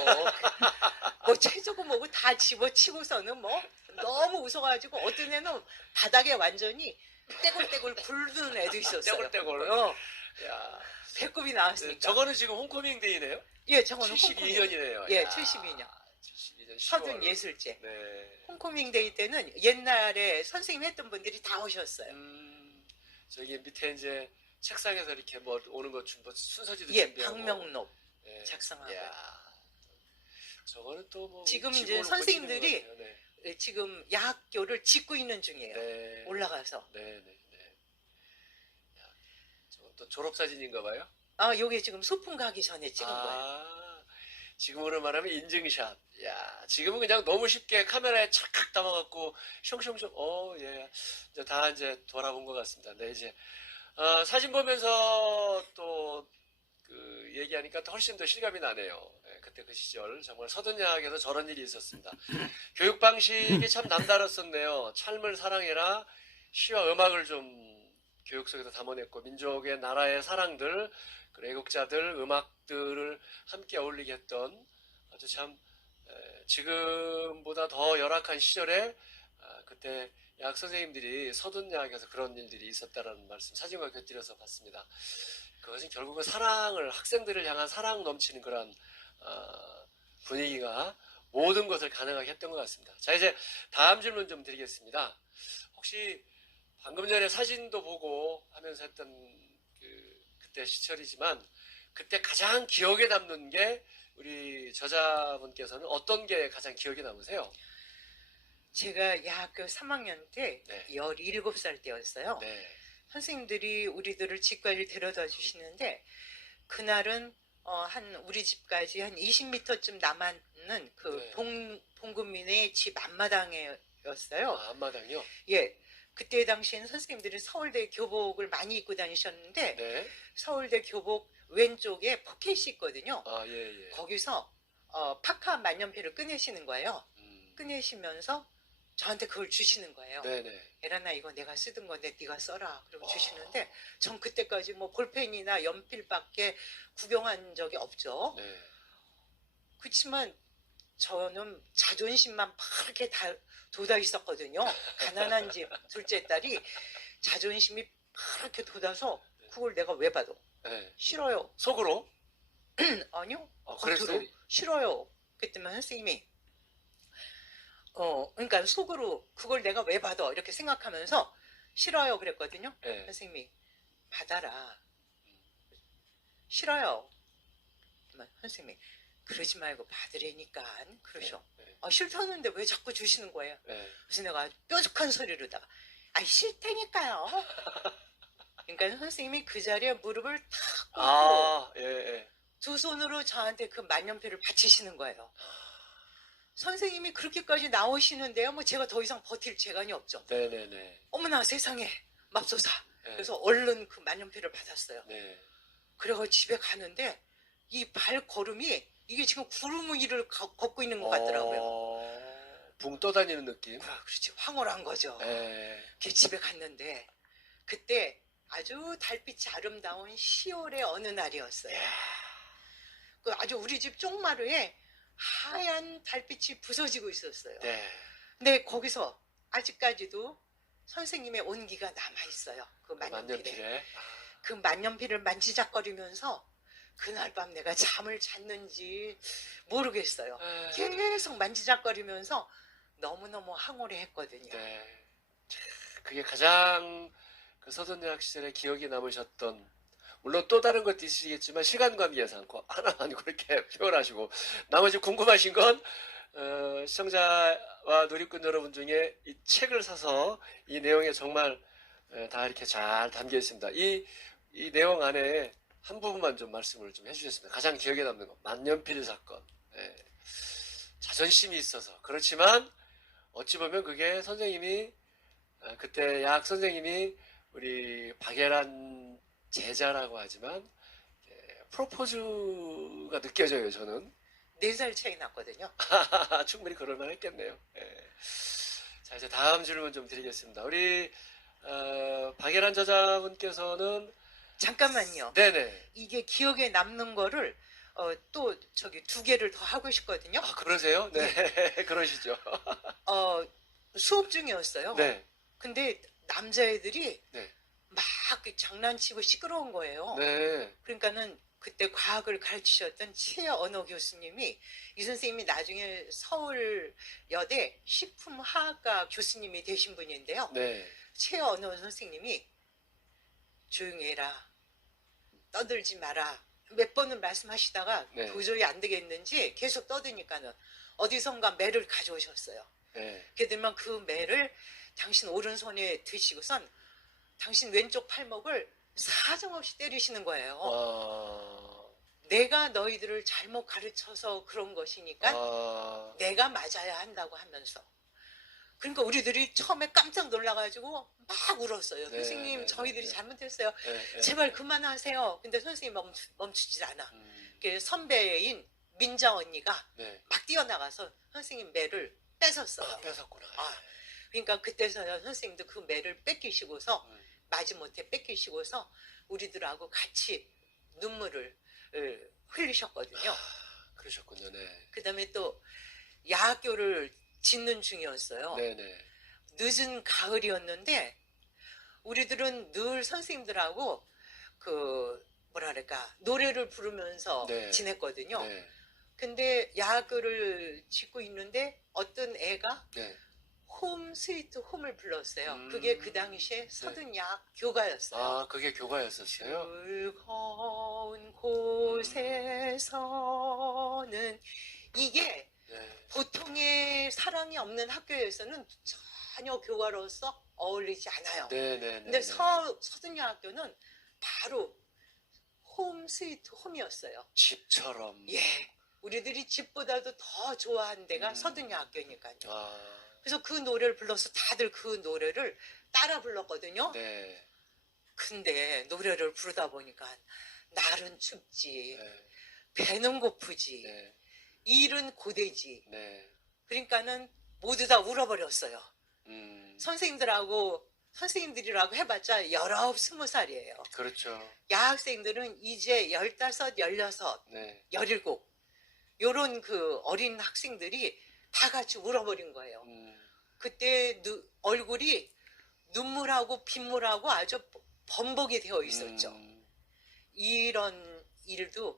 뭐 체조고 뭐고 다 집어치고서는 뭐 너무 웃어가지고 어떤 애는 바닥에 완전히 떼굴떼굴 굴르는 애도 있었어요. 떼굴떼굴. 야. 배꼽이 나왔으니까. 저거는 지금 홈커밍 데이네요? 예, 저거는 72년이네요. 예, 72년. 72년 10월. 서둔 예술제. 네. 홈커밍 데이 때는 옛날에 선생님 했던 분들이 다 오셨어요. 저기 밑에 이제 책상에서 이렇게 뭐 오는 것 순서지도 예, 준비하고. 박명록 예. 작성하고. 저거는 또 뭐 지금 이제 지붕을 선생님들이 고치는 것 같아요. 네. 지금 야학교를 짓고 있는 중이에요. 네. 올라가서. 네. 저건 또 졸업 사진인가 봐요. 요게 지금 소풍 가기 전에 찍은 거예요. 지금으로 말하면 인증샷. 야, 지금은 그냥 너무 쉽게 카메라에 착각 담아갖고 숑숑숑. 예. 이제 돌아본 것 같습니다. 네, 이제 사진 보면서 또 그 얘기하니까 또 훨씬 더 실감이 나네요. 네, 그때 그 시절 정말 서든야학에서 저런 일이 있었습니다. 교육 방식이 참 남다랐었네요. 삶을 사랑해라. 시와 음악을 좀 교육 속에서 담아냈고 민족의 나라의 사랑들, 그 애국자들, 음악들을 함께 어울리게 했던 아주 참 지금보다 더 열악한 시절에 그때 야학 선생님들이 서둔야학에서 그런 일들이 있었다라는 말씀 사진과 곁들여서 봤습니다. 그것은 결국은 사랑을 학생들을 향한 사랑 넘치는 그런 분위기가 모든 것을 가능하게 했던 것 같습니다. 자, 이제 다음 질문 좀 드리겠습니다. 혹시 방금 전에 사진도 보고 하면서 했던 그때 시절이지만 그때 가장 기억에 남는 게 우리 저자분께서는 어떤 게 가장 기억에 남으세요? 제가 야학교 3학년 때 네. 17살 때였어요. 네. 선생님들이 우리들을 집까지 데려다 주시는데 그날은 한 우리 집까지 한 20m쯤 남았는 그 네. 봉금민의 집 앞마당이었어요. 아, 앞마당요? 예. 그때 당시에는 선생님들이 서울대 교복을 많이 입고 다니셨는데 네. 서울대 교복 왼쪽에 포켓이 있거든요. 아, 예, 예. 거기서 파카 만년필을 꺼내시는 거예요. 꺼내시면서 저한테 그걸 주시는 거예요. 네네. 에라나 이거 내가 쓰던 건데 네가 써라. 그리고 주시는데 전 그때까지 뭐 볼펜이나 연필밖에 구경한 적이 없죠. 네. 그렇지만 저는 자존심만 파랗게 돋아 있었거든요. 가난한 집 둘째 딸이 자존심이 파랗게 돋아서 그걸 내가 왜 받아? 네. 싫어요. 속으로? 아니요. 그랬어요? 겉으로 싫어요. 그랬더니 선생님이 그러니까 속으로 그걸 내가 왜 받아? 이렇게 생각하면서 싫어요 그랬거든요. 네. 선생님이 받아라. 싫어요. 선생님이 그러지 말고 받으라니까 그러셔. 네. 싫다는데 왜 자꾸 주시는 거예요? 네. 그래서 내가 뾰족한 소리로다가 싫다니까요. 그러니까 선생님이 그 자리에 무릎을 탁 꿇고 아, 예, 예. 두 손으로 저한테 그 만년필을 받치시는 거예요. 선생님이 그렇게까지 나오시는데요. 뭐 제가 더 이상 버틸 재간이 없죠. 네네네. 어머나 세상에 맙소사. 네. 그래서 얼른 그 만년필을 받았어요. 네. 그래서 집에 가는데 이 발걸음이 이게 지금 구름 위를 걷고 있는 것 같더라고요. 붕 떠다니는 느낌? 그렇지. 황홀한 거죠. 네. 그 집에 갔는데 그때 아주 달빛이 아름다운 10월의 어느 날이었어요. 그 아주 우리 집 쪽마루에 하얀 달빛이 부서지고 있었어요. 네. 근데 거기서 아직까지도 선생님의 온기가 남아있어요. 그 만년필에. 만년필에. 그 만년필을 만지작거리면서 그날 밤 내가 잠을 잤는지 모르겠어요. 계속 만지작거리면서 너무너무 황홀해했거든요. 네. 그게 가장 그 서든대학 시절에 기억에 남으셨던, 물론 또 다른 것도 있으시겠지만 시간감 예상코 하나만 그렇게 표현하시고, 나머지 궁금하신 건 시청자와 누리꾼 여러분 중에 이 책을 사서 이 내용에 정말 다 이렇게 잘 담겨 있습니다. 이 내용 안에 한 부분만 좀 말씀을 좀 해주셨습니다. 가장 기억에 남는 거, 만년필 사건. 네. 자존심이 있어서 그렇지만 어찌 보면 그게 선생님이 그때 약 선생님이 우리 박예란 제자라고 하지만 프로포즈가 느껴져요. 저는 4살 차이 났거든요. 충분히 그럴만 했겠네요. 예. 자, 이제 다음 질문 좀 드리겠습니다. 우리 박예란 저자분께서는 잠깐만요. 네네. 이게 기억에 남는 거를 또 저기 2개를 더 하고 싶거든요. 아, 그러세요? 네. 그러시죠. 수업 중이었어요. 네. 근데 남자애들이 네. 막 장난치고 시끄러운 거예요. 네. 그러니까는 그때 과학을 가르치셨던 최언어 교수님이, 이 선생님이 나중에 서울여대 식품화학과 교수님이 되신 분인데요. 네. 최언어 선생님이 조용히 해라, 떠들지 마라 몇 번은 말씀하시다가 네. 도저히 안 되겠는지 계속 떠드니까는 어디선가 매를 가져오셨어요. 네. 그들만 그 매를 당신 오른손에 드시고선 당신 왼쪽 팔목을 사정없이 때리시는 거예요. 내가 너희들을 잘못 가르쳐서 그런 것이니까 내가 맞아야 한다고 하면서. 그러니까 우리들이 처음에 깜짝 놀라가지고 막 울었어요. 네, 선생님 네, 저희들이 네. 잘못했어요. 네. 제발 그만하세요. 근데 선생님 멈추질 않아. 선배인 민자 언니가 네. 막 뛰어나가서 선생님 매를 뺏었어요. 뺏었구나. 그러니까 그때서야 선생님도 그 매를 뺏기시고서 마지못해 뺏기시고서 우리들하고 같이 눈물을 흘리셨거든요. 그러셨군요. 네. 그 다음에 또 야학교를 짓는 중이었어요. 네네. 늦은 가을이었는데 우리들은 늘 선생님들하고 그 뭐랄까 노래를 부르면서 네. 지냈거든요. 네. 근데 야학교를 짓고 있는데 어떤 애가 네. 홈 스위트 홈을 불렀어요. 그게 그 당시에 서든야학 교가였어요. 아, 그게 교가였었어요? 즐거운 곳에서는 이게 네. 보통의 사랑이 없는 학교에서는 전혀 교가로서 어울리지 않아요. 네네네. 근데 서든야학교는 바로 홈 스위트 홈이었어요. 집처럼. 예. 우리들이 집보다도 더 좋아한 데가 음. 서든야 학교니까요. 아, 그래서 그 노래를 불러서 다들 그 노래를 따라 불렀거든요. 네. 근데 노래를 부르다 보니까 날은 춥지, 네. 배는 고프지, 네. 일은 고되지. 네. 그러니까는 모두 다 울어버렸어요. 음. 선생님들이라고 해봤자 19, 20살이에요. 그렇죠. 야학생들은 이제 15, 16, 네. 17 요런 그 어린 학생들이 다 같이 울어버린 거예요. 그때 얼굴이 눈물하고 빗물하고 아주 범벅이 되어 있었죠. 이런 일도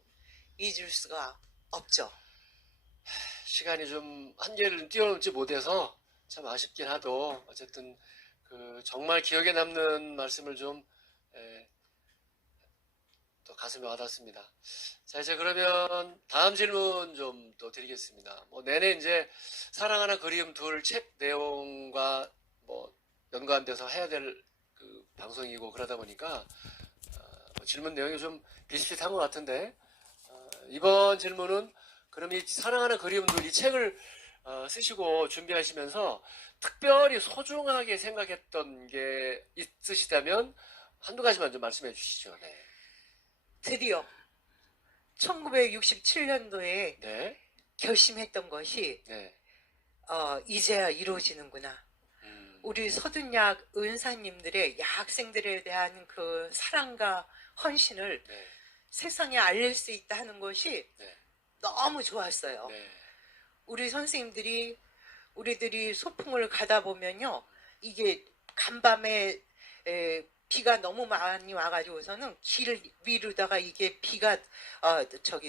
잊을 수가 없죠. 시간이 좀 한계를 뛰어넘지 못해서 참 아쉽긴 하도 어쨌든 그 정말 기억에 남는 말씀을 좀 또 가슴에 와닿습니다. 자, 이제 그러면 다음 질문 좀 또 드리겠습니다. 뭐 내내 이제 사랑하는 그리움 둘 책 내용과 뭐 연관돼서 해야 될 그 방송이고 그러다 보니까 뭐 질문 내용이 좀 비슷비슷한 것 같은데 이번 질문은 그럼 이 사랑하는 그리움 둘 이 책을 쓰시고 준비하시면서 특별히 소중하게 생각했던 게 있으시다면 한두 가지만 좀 말씀해 주시죠. 네. 드디어 1967년도에 네. 결심했던 것이 네. 이제야 이루어지는구나. 우리 서둔야학 은사님들의 야학생들에 대한 그 사랑과 헌신을 네. 세상에 알릴 수 있다 하는 것이 네. 너무 좋았어요. 네. 우리 선생님들이 우리들이 소풍을 가다 보면요, 이게 간밤에 비가 너무 많이 와가지고서는 길 위로다가 이게 비가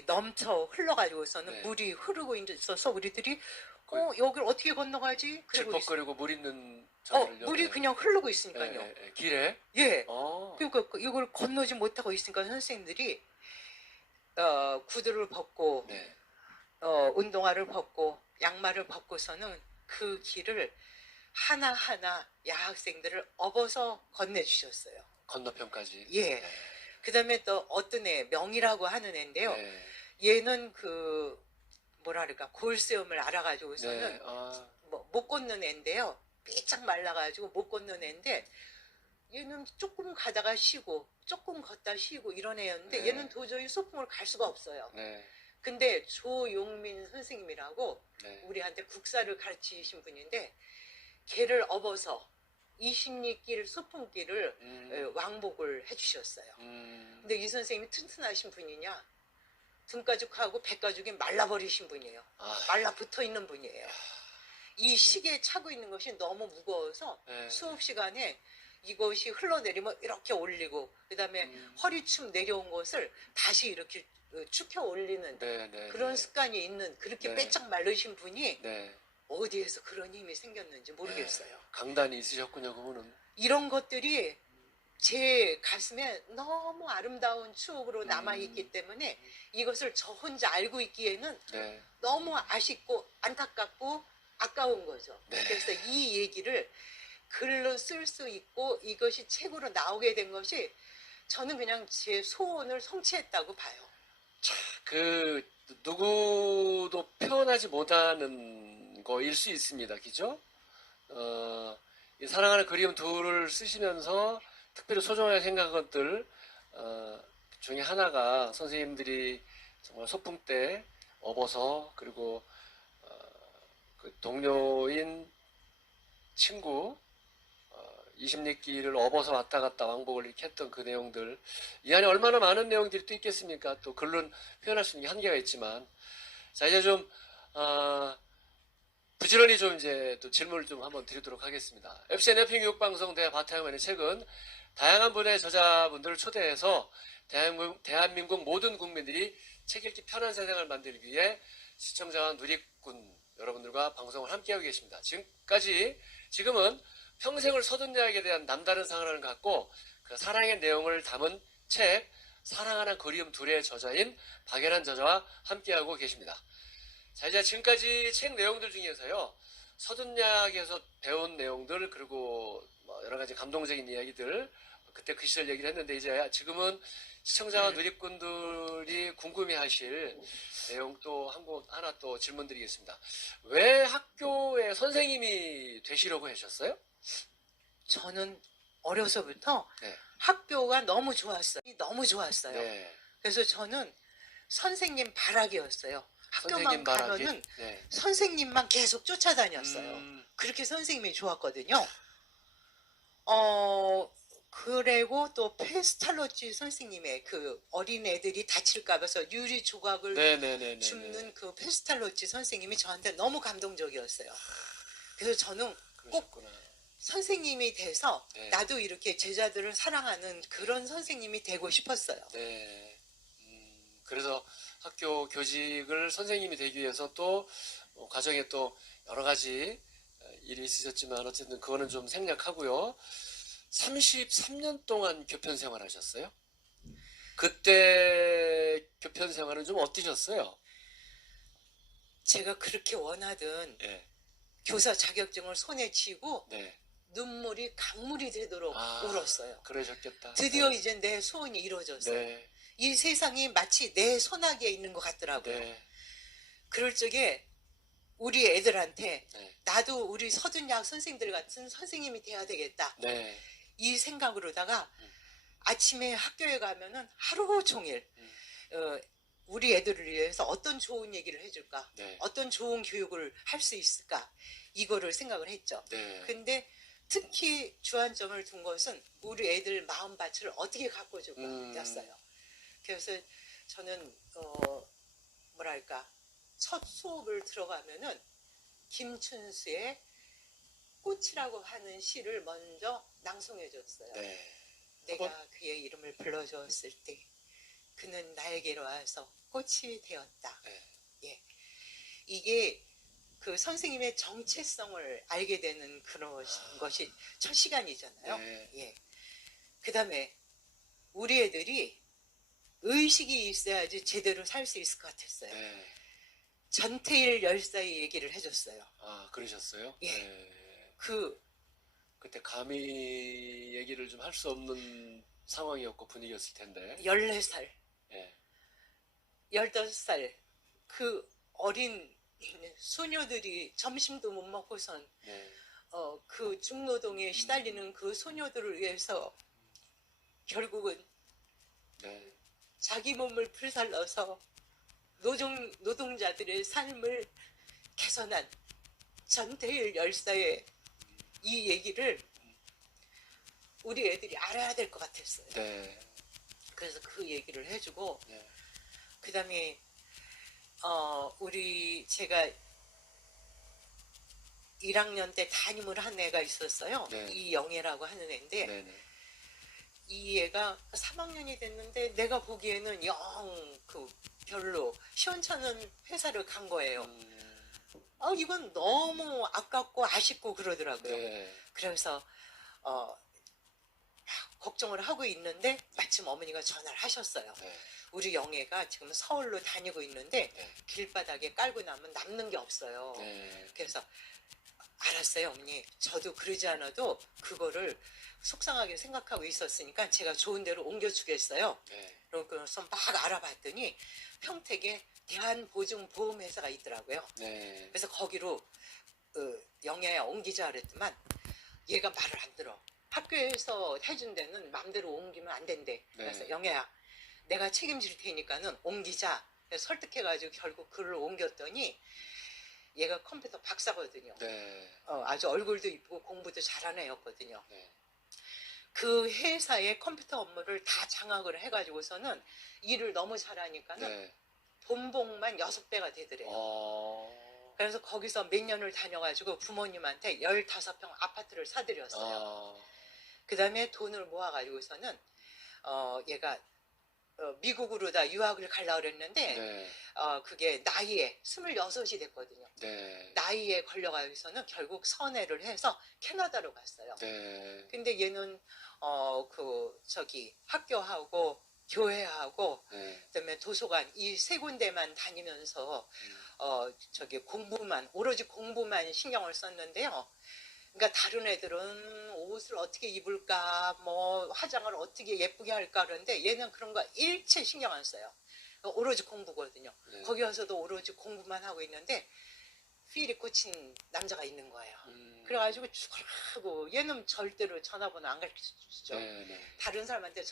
넘쳐 흘러가지고서는 네. 물이 흐르고 있어서 우리들이 여길 어떻게 건너가지? 그러고 질퍽거리고 물 있는 자리를요. 물이 네. 그냥 흐르고 있으니까요. 네, 네. 길에. 예. 어. 그러니까 이걸 건너지 못하고 있으니까 선생님들이 구두를 벗고 네. 운동화를 벗고 양말을 벗고서는 그 길을 하나하나 야학생들을 업어서 건네주셨어요. 건너편까지. 예. 네. 그 다음에 또 어떤 애, 명이라고 하는 애인데요. 네. 얘는 그, 뭐랄까, 골수염을 알아가지고서는 네. 아. 못 걷는 애인데요. 삐짝 말라가지고 못 걷는 애인데, 얘는 조금 가다가 쉬고, 조금 걷다 쉬고 이런 애였는데, 네. 얘는 도저히 소풍을 갈 수가 없어요. 네. 근데 조용민 선생님이라고 네. 우리한테 국사를 가르치신 분인데, 걔를 업어서 20리길 소풍길을 왕복을 해주셨어요. 근데 이 선생님이 튼튼하신 분이냐? 등가죽하고 배가죽이 말라버리신 분이에요. 아. 말라 붙어 있는 분이에요. 이 시계에 차고 있는 것이 너무 무거워서 네. 수업 시간에 이것이 흘러내리면 이렇게 올리고 그 다음에 허리춤 내려온 것을 다시 이렇게 축혀 올리는 네, 네, 그런 네. 습관이 있는 그렇게 네. 빼짝 마르신 분이 네. 어디에서 그런 힘이 생겼는지 모르겠어요. 네. 강단이 있으셨군요, 그분은. 이런 것들이 제 가슴에 너무 아름다운 추억으로 남아있기 때문에 이것을 저 혼자 알고 있기에는 네. 너무 아쉽고 안타깝고 아까운 거죠. 네. 그래서 이 얘기를 글로 쓸 수 있고 이것이 책으로 나오게 된 것이 저는 그냥 제 소원을 성취했다고 봐요. 그 누구도 표현하지 못하는 거일 수 있습니다. 그죠? 이 사랑하는 그리움 둘을 쓰시면서 특별히 소중하게 생각한 것들 중에 하나가 선생님들이 정말 소풍 때 업어서 그리고 그 동료인 친구 20리길을 업어서 왔다 갔다 왕복을 이렇게 했던 그 내용들 이 안에 얼마나 많은 내용들이 또 있겠습니까? 또 글로 표현할 수 있는 게 한계가 있지만 자 이제 좀 부지런히 좀 이제 또 질문을 좀 한번 드리도록 하겠습니다. FCN 교육방송 대학 바탕화면의 책은 다양한 분야의 저자분들을 초대해서 대한민국 모든 국민들이 책 읽기 편한 세상을 만들기 위해 시청자와 누리꾼 여러분들과 방송을 함께하고 계십니다. 지금은 평생을 서둔야학에 대한 남다른 사랑을 갖고 그 사랑의 내용을 담은 책 사랑하는 그리움 둘의 저자인 박예란 저자와 함께하고 계십니다. 자 이제 지금까지 책 내용들 중에서요 서둔야학에서 배운 내용들 그리고 뭐 여러 가지 감동적인 이야기들 그때 그 시절 얘기를 했는데 이제 지금은 시청자와 누리꾼들이 궁금해하실 내용 또 하나 또 질문드리겠습니다. 왜 학교의 선생님이 되시려고 하셨어요? 저는 어려서부터 네. 학교가 너무 좋았어요. 너무 좋았어요. 네. 그래서 저는 선생님 바라기였어요. 선생님 학교만 바라기? 가면은 네. 선생님만 계속 쫓아다녔어요. 그렇게 선생님이 좋았거든요. 그리고 또 페스탈로치 선생님의 그 어린 애들이 다칠까 봐서 유리 조각을 네네네네. 줍는 그 페스탈로치 선생님이 저한테 너무 감동적이었어요. 그래서 저는 그러셨구나. 선생님이 돼서 네. 나도 이렇게 제자들을 사랑하는 그런 선생님이 되고 싶었어요. 네. 그래서 학교 교직을 선생님이 되기 위해서 또 과정에 또 여러 가지 일이 있으셨지만 어쨌든 그거는 좀 생략하고요. 33년 동안 교편 생활하셨어요? 그때 교편 생활은 좀 어떠셨어요? 제가 그렇게 원하던 네. 교사 자격증을 손에 쥐고 네. 눈물이 강물이 되도록 울었어요. 그러셨겠다. 드디어 네. 이제 내 소원이 이루어졌어요. 네. 이 세상이 마치 내 손아귀에 있는 것 같더라고요. 네. 그럴 적에 우리 애들한테 네. 나도 우리 서준약 선생들 같은 선생님이 돼야 되겠다. 네. 이 생각으로다가 아침에 학교에 가면은 하루 종일 우리 애들을 위해서 어떤 좋은 얘기를 해줄까, 네. 어떤 좋은 교육을 할 수 있을까, 이거를 생각을 했죠. 네. 근데 특히 주안점을 둔 것은 우리 애들 마음밭을 어떻게 가꿔줄까였어요. 그래서 저는 뭐랄까 첫 수업을 들어가면은 김춘수의 꽃이라고 하는 시를 먼저 낭송해줬어요. 네. 내가 그의 이름을 불러주었을 때 그는 나에게로 와서 꽃이 되었다. 네. 예, 이게 그 선생님의 정체성을 알게 되는 그런 것이 첫 시간이잖아요. 네. 예. 그 다음에 우리 애들이 의식이 있어야지 제대로 살 수 있을 것 같았어요. 네. 전태일 열사의 얘기를 해줬어요. 그러셨어요? 예. 네. 그 그때 감히 얘기를 좀 할 수 없는 상황이었고 분위기였을 텐데. 14살, 예. 15살 그 어린 소녀들이 점심도 못 먹고선 네. 그 중노동에 시달리는 그 소녀들을 위해서 결국은 네. 자기 몸을 불살라서 노동자들의 삶을 개선한 전태일 열사의 이 얘기를 우리 애들이 알아야 될 것 같았어요. 네. 그래서 그 얘기를 해주고 네. 그 다음에 제가 1학년 때 담임을 한 애가 있었어요. 네. 이영애라고 하는 애인데 네네. 이 애가 3학년이 됐는데 내가 보기에는 별로 시원찮은 회사를 간 거예요. 이건 너무 아깝고 아쉽고 그러더라고요. 네. 그래서 걱정을 하고 있는데 마침 어머니가 전화를 하셨어요. 네. 우리 영애가 지금 서울로 다니고 있는데 네. 길바닥에 깔고 나면 남는 게 없어요. 네. 그래서 알았어요, 어머니. 저도 그러지 않아도 그거를 속상하게 생각하고 있었으니까 제가 좋은 데로 옮겨주겠어요. 네. 그래서 막 알아봤더니 평택에 대한보증보험회사가 있더라고요. 네. 그래서 거기로 영애야 옮기자 그랬더만 얘가 말을 안 들어. 학교에서 해준 데는 마음대로 옮기면 안 된대. 그래서 네. 영애야 내가 책임질 테니까는 옮기자. 그래서 설득해가지고 결국 그를 옮겼더니 얘가 컴퓨터 박사거든요. 네. 아주 얼굴도 이쁘고 공부도 잘하는 애였거든요. 네. 그 회사의 컴퓨터 업무를 다 장악을 해가지고서는 일을 너무 잘하니까는 네. 본봉만 6배가 되더래요. 그래서 거기서 몇 년을 다녀가지고 부모님한테 15평 아파트를 사드렸어요. 그 다음에 돈을 모아가지고서는 얘가 미국으로 다 유학을 가려고 그랬는데 네. 그게 나이에 26이 됐거든요. 네. 나이에 걸려가지고서는 결국 선회를 해서 캐나다로 갔어요. 네. 근데 얘는 학교하고 교회하고 네. 그다음에 도서관 이 세 군데만 다니면서 오로지 공부만 신경을 썼는데요. 그러니까 다른 애들은 옷을 어떻게 입을까, 뭐 화장을 어떻게 예쁘게 할까 그러는데 얘는 그런 거 일체 신경 안 써요. 오로지 공부거든요. 네. 거기 와서도 오로지 공부만 하고 있는데 필이 꽂힌 남자가 있는 거예요. 그래가지고 죽으라고 얘는 절대로 전화번호 안 가르쳐주죠. 네, 네. 다른 사람한테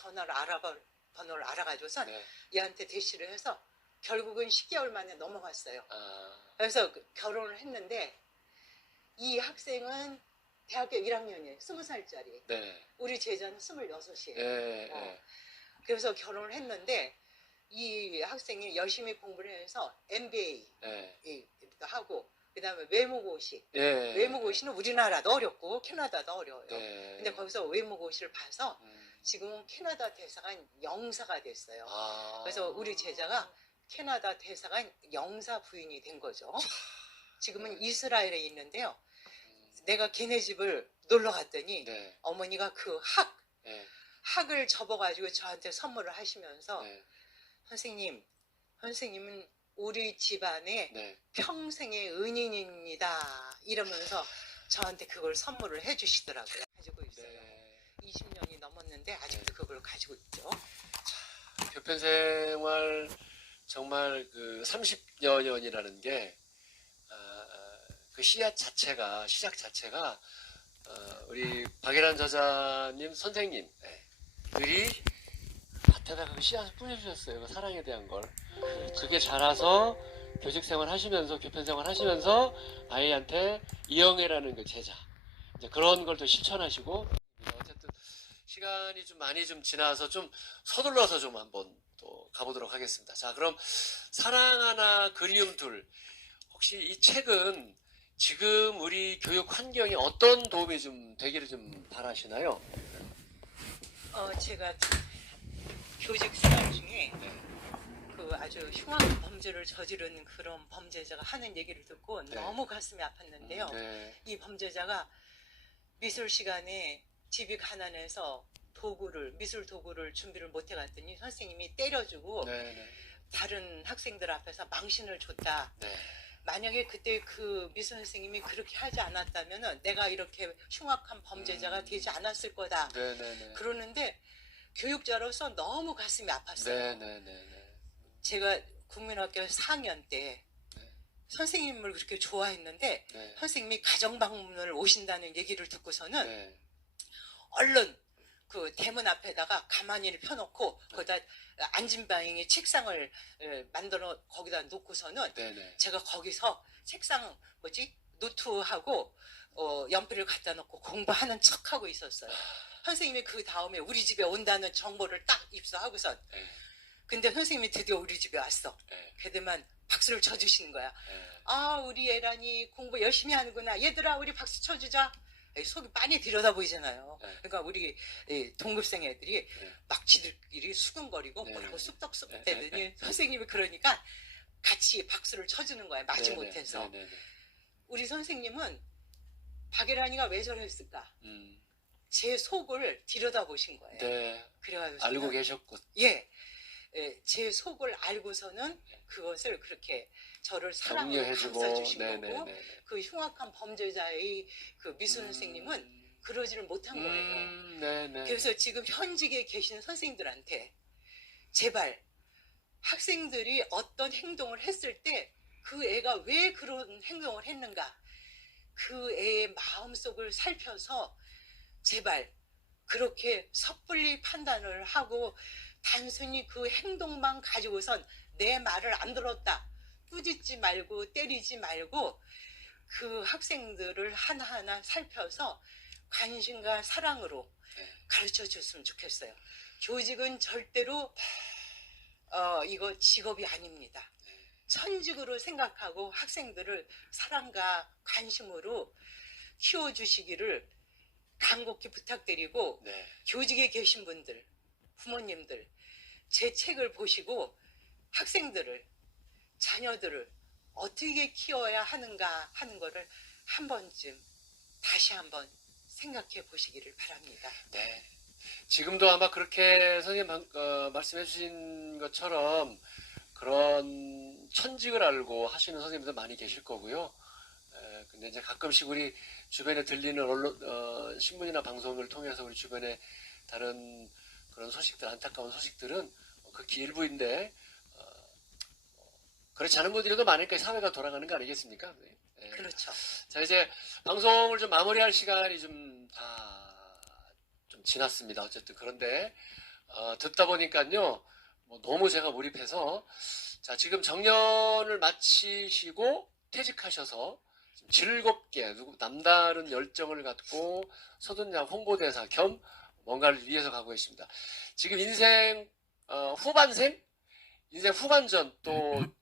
번호를 알아가지고서 네. 얘한테 대시를 해서 결국은 10개월 만에 넘어갔어요. 아, 그래서 결혼을 했는데 이 학생은 대학교 1학년이에요. 20살짜리. 네. 우리 제자는 26이에요. 네, 네. 그래서 결혼을 했는데 이 학생이 열심히 공부를 해서 MBA도 네. 하고 그다음에 외무고시. 네. 외무고시는 우리나라도 어렵고 캐나다도 어려워요. 네. 근데 거기서 외무고시를 봐서 음. 지금은 캐나다 대사관 영사가 됐어요. 아. 그래서 우리 제자가 캐나다 대사관 영사 부인이 된 거죠. 지금은 네. 이스라엘에 있는데요. 내가 걔네 집을 놀러 갔더니 네. 어머니가 그 네. 학을 접어가지고 저한테 선물을 하시면서 네. 선생님은 우리 집안의 네. 평생의 은인입니다. 이러면서 저한테 그걸 선물을 해주시더라고요. 가지고 있어요. 네. 20년이 넘었는데 아직도 그걸 가지고 있죠. 교편 생활 정말 그 30여 년이라는 게 그 시작 자체가 우리 박예란 저자님 선생님들이 밭에다가 그 씨앗을 뿌려주셨어요. 그 사랑에 대한 걸. 그게 자라서 교직 생활 하시면서 교편 생활 하시면서 아이한테 이영애라는 그 제자 이제 그런 걸 또 실천하시고 어쨌든 시간이 좀 많이 좀 지나서 좀 서둘러서 좀 한번 또 가보도록 하겠습니다. 자, 그럼 사랑 하나 그리움 둘. 혹시 이 책은 지금 우리 교육 환경에 어떤 도움이 좀 되기를 좀 바라시나요? 제가 교직 생활 중에 네. 그 아주 흉악한 범죄를 저지른 그런 범죄자가 하는 얘기를 듣고 네. 너무 가슴이 아팠는데요. 네. 이 범죄자가 미술 시간에 집이 가난해서 미술 도구를 준비를 못 해갔더니 선생님이 때려주고 네. 네. 다른 학생들 앞에서 망신을 줬다. 네. 만약에 그때 그 미술 선생님이 그렇게 하지 않았다면 내가 이렇게 흉악한 범죄자가 되지 않았을 거다. 네네네. 그러는데 교육자로서 너무 가슴이 아팠어요. 네네네. 제가 국민학교 4학년 때 네. 선생님을 그렇게 좋아했는데 네. 선생님이 가정방문을 오신다는 얘기를 듣고서는 네. 얼른 그 대문 앞에다가 가만히를 펴놓고 거기다 앉은 방에 책상을 만들어 거기다 놓고서는 네네. 제가 거기서 책상 노트하고 연필을 갖다 놓고 공부하는 척하고 있었어요. 선생님이 그 다음에 우리 집에 온다는 정보를 딱 입수하고선 네. 근데 선생님이 드디어 우리 집에 왔어. 네. 그때만 박수를 쳐주시는 거야. 네. 아, 우리 애란이 공부 열심히 하는구나. 얘들아, 우리 박수 쳐주자. 속이 많이 들여다 보이잖아요. 네. 그러니까 우리 동급생 애들이 네. 막 지들끼리 수근거리고 네. 뭐라고 쑥덕쑥덕 네. 대더니 선생님이 그러니까 같이 박수를 쳐주는 거야. 마지 네네. 못해서. 네네네. 우리 선생님은 박예란이가 왜 저랬을까? 제 속을 들여다보신 거예요. 네. 그래가지고 알고 계셨고. 예, 제 속을 알고서는 그것을 그렇게 저를 사랑으로 격려해주고. 감싸주신 거고 네네네. 그 흉악한 범죄자의 그 미술 선생님은 그러지를 못한 거예요. 네네. 그래서 지금 현직에 계신 선생님들한테 제발 학생들이 어떤 행동을 했을 때 그 애가 왜 그런 행동을 했는가 그 애의 마음속을 살펴서 제발 그렇게 섣불리 판단을 하고 단순히 그 행동만 가지고선 내 말을 안 들었다 꾸짖지 말고 때리지 말고 그 학생들을 하나하나 살펴서 관심과 사랑으로 가르쳐 줬으면 좋겠어요. 교직은 절대로 이거 직업이 아닙니다. 천직으로 생각하고 학생들을 사랑과 관심으로 키워주시기를 간곡히 부탁드리고 네. 교직에 계신 분들, 부모님들 제 책을 보시고 학생들을, 자녀들을 어떻게 키워야 하는가 하는 거를 한 번쯤 다시 한번 생각해 보시기를 바랍니다. 네. 지금도 아마 그렇게 선생님 말씀해 주신 것처럼 그런 천직을 알고 하시는 선생님들 많이 계실 거고요. 근데 근데 이제 가끔씩 우리 주변에 들리는 신문이나 방송을 통해서 우리 주변에 다른 그런 소식들, 안타까운 소식들은 극히 일부인데, 그렇지 않은 분들도 많으니까 사회가 돌아가는 거 아니겠습니까? 네. 네. 그렇죠. 자, 이제 방송을 좀 마무리할 시간이 좀 지났습니다. 어쨌든 그런데 듣다 보니까요, 뭐 너무 제가 몰입해서 자, 지금 정년을 마치시고 퇴직하셔서 즐겁게 남다른 열정을 갖고 서둔양 홍보대사 겸 뭔가를 위해서 가고 계십니다. 지금 인생 후반생? 인생 후반전 또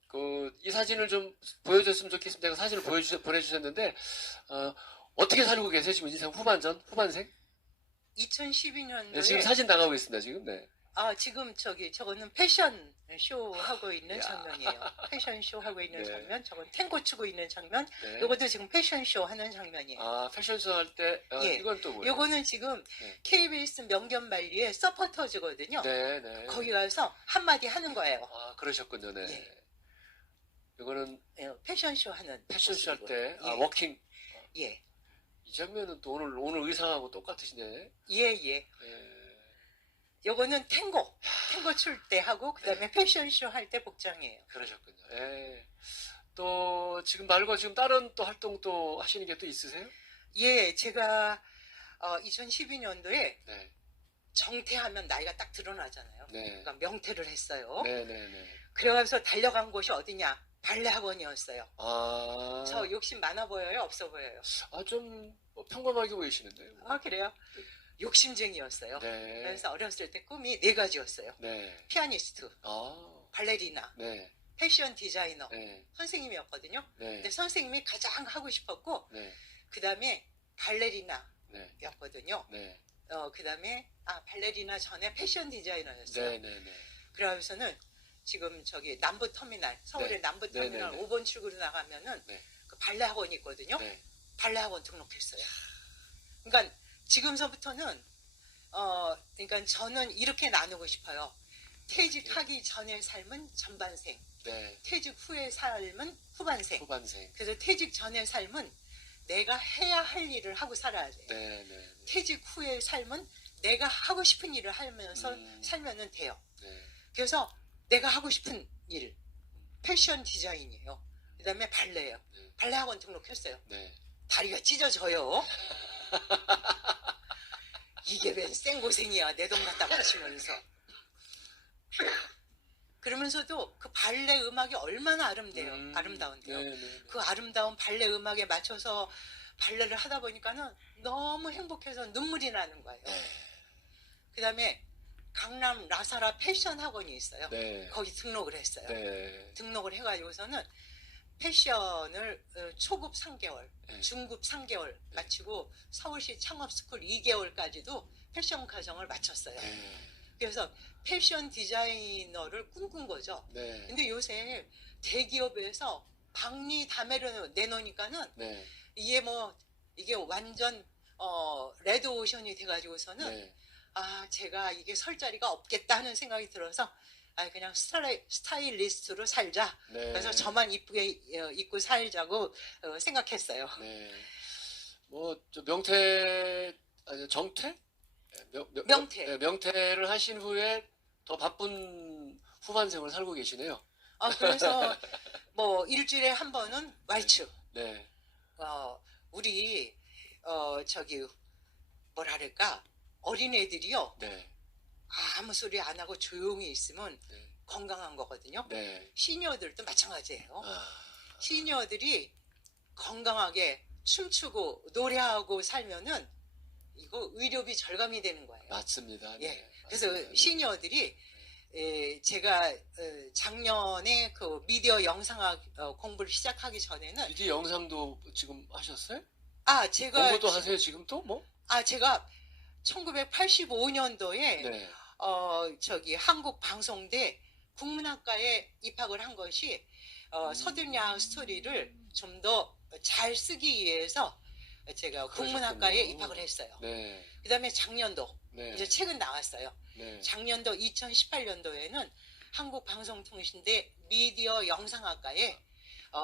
이 사진을 좀 보여줬으면 좋겠습니다. 그 사진을 보내주셨는데 어떻게 살고 계세요? 지금 인생 후반전? 후반생? 2012년도에 네, 지금 사진 나가고 있습니다. 지금 네. 지금 저거는 패션 쇼 하고 있는 야. 장면이에요. 패션 쇼 하고 있는 네. 장면, 저건 탱고 추고 있는 장면, 네. 요것도 지금 패션 쇼 하는 장면이에요. 패션쇼 할 때 예. 이건 또 뭐예요? 요거는 지금 네. KBS 명견말리의 서포터즈거든요. 네, 네. 거기 가서 한마디 하는 거예요. 그러셨군요. 네. 예. 이거는 예, 패션 쇼 하는 패션쇼 할 때 예. 워킹. 예. 이 장면은 또 오늘 의상하고 똑같으시네. 예. 요거는 탱고 출 때 하고 그다음에 패션쇼 할 때 복장이에요. 그러셨군요. 예. 또 지금 말고 지금 다른 또 활동 또 하시는 게 또 있으세요? 예, 제가 2012년도에 네. 정퇴하면 나이가 딱 드러나잖아요. 네. 그러니까 명퇴를 했어요. 네. 그래가지고 달려간 곳이 어디냐? 발레 학원이었어요. 아. 저 욕심 많아 보여요? 없어 보여요? 좀 평범하게 보이시는데요. 그래요? 욕심쟁이였어요. 네. 그래서 어렸을 때 꿈이 4가지였어요. 네. 피아니스트, 아. 발레리나, 네. 패션 디자이너, 네. 선생님이었거든요. 네. 근데 선생님이 가장 하고 싶었고, 네. 그 다음에 발레리나였거든요. 네. 그 다음에 발레리나 전에 패션 디자이너였어요. 네. 그러고서는 지금 저기 남부터미널, 서울의 네. 남부터미널 네. 5번 출구로 나가면은 네. 그 발레 학원이 있거든요. 네. 발레 학원 등록했어요. 그러니까 지금서부터는 그러니까 저는 이렇게 나누고 싶어요. 퇴직하기 전의 삶은 전반생, 네. 퇴직 후의 삶은 후반생. 후반생. 그래서 퇴직 전의 삶은 내가 해야 할 일을 하고 살아야 돼요. 네. 퇴직 후의 삶은 내가 하고 싶은 일을 하면서 살면은 돼요. 네. 그래서 내가 하고 싶은 일, 패션 디자인이에요. 그 다음에 발레예요. 네. 발레 학원 등록했어요. 네. 다리가 찢어져요. 이게 웬 생고생이야. 내 돈 갖다 바치면서. 그러면서도 그 발레 음악이 얼마나 아름다운데요. 네. 그 아름다운 발레 음악에 맞춰서 발레를 하다 보니까는 너무 행복해서 눈물이 나는 거예요. 그 다음에 강남 라사라 패션 학원이 있어요. 네. 거기 등록을 했어요. 네. 등록을 해가지고서는 패션을 초급 3개월, 네. 중급 3개월 마치고 서울시 창업스쿨 2개월까지도 패션 과정을 마쳤어요. 네. 그래서 패션 디자이너를 꿈꾼 거죠. 네. 근데 요새 대기업에서 박리 다매를 내놓으니까는 네. 이게 완전 레드오션이 돼가지고서는 네. 제가 이게 설 자리가 없겠다 하는 생각이 들어서 그냥 스타일리스트로 살자. 네. 그래서 저만 이쁘게 입고 살자고 생각했어요. 네. 정퇴? 명퇴. 네, 명퇴를 하신 후에 더 바쁜 후반생을 살고 계시네요. 그래서 일주일에 한 번은 왈츠. 네. 우리 저기 뭐랄까 어린애들이요. 네. 아무 소리 안 하고 조용히 있으면 네. 건강한 거거든요. 네. 시니어들도 마찬가지예요. 아. 시니어들이 건강하게 춤추고 노래하고 살면은 이거 의료비 절감이 되는 거예요. 맞습니다. 예. 네. 그래서 맞습니다. 시니어들이 제가 작년에 그 미디어 영상학 공부를 시작하기 전에는 미디 영상도 지금 하셨어요? 제가 공부도 하세요 지금 또 뭐? 제가 1985년도에 네. 저기 한국 방송대 국문학과에 입학을 한 것이 서든야학 스토리를 좀 더 잘 쓰기 위해서 제가 국문학과에 그러셨군요. 입학을 했어요. 네. 그다음에 작년도 네. 이제 책은 나왔어요. 네. 작년도 2018년도에는 한국방송통신대 미디어 영상학과에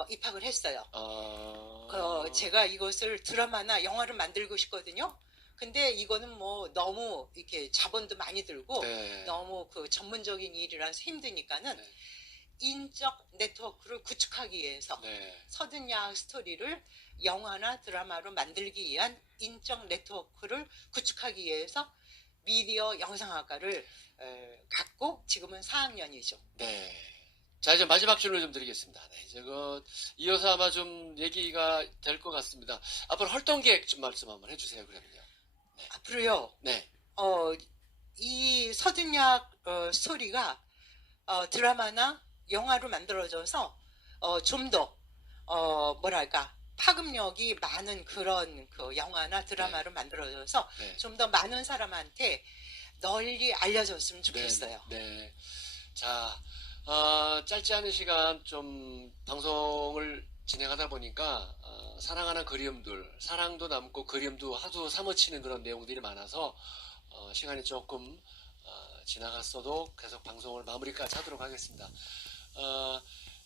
입학을 했어요. 아. 제가 이것을 드라마나 영화를 만들고 싶거든요. 근데 이거는 뭐 너무 이렇게 자본도 많이 들고 네. 너무 그 전문적인 일이라서 힘드니까는 네. 인적 네트워크를 구축하기 위해서 네. 서든야학 스토리를 영화나 드라마로 만들기 위한 인적 네트워크를 구축하기 위해서 미디어 영상학과를 갖고 지금은 4학년이죠. 네. 자, 이제 마지막 질문 좀 드리겠습니다. 네, 이제 이어서 아마 좀 얘기가 될 것 같습니다. 앞으로 활동 계획 좀 말씀 한번 해주세요, 그러면요. 앞으로요. 네. 이 서든야학 스토리가 드라마나 영화로 만들어져서 좀 더 뭐랄까 파급력이 많은 그런 그 영화나 드라마로 만들어져서 네. 좀 더 많은 사람한테 널리 알려졌으면 네. 좋겠어요. 네. 자, 짧지 않은 시간 좀 방송을 진행하다 보니까 사랑하는 그리움들, 사랑도 남고 그리움도 하도 사무치는 그런 내용들이 많아서 시간이 조금 지나갔어도 계속 방송을 마무리까지 하도록 하겠습니다.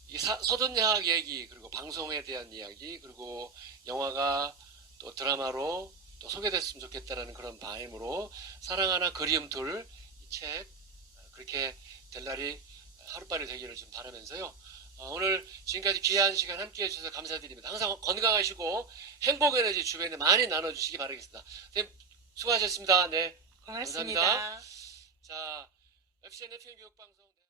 이 서든야학 얘기, 그리고 방송에 대한 이야기, 그리고 영화가 또 드라마로 또 소개됐으면 좋겠다라는 그런 바람으로 사랑하나 그리움들 이 책 그렇게 될 날이 하루빨리 되기를 좀 바라면서요. 오늘 지금까지 귀한 시간 함께 해주셔서 감사드립니다. 항상 건강하시고 행복 에너지 주변에 많이 나눠주시기 바라겠습니다. 선생님 수고하셨습니다. 네. 고맙습니다. 감사합니다. 자, FCN FM 교육방송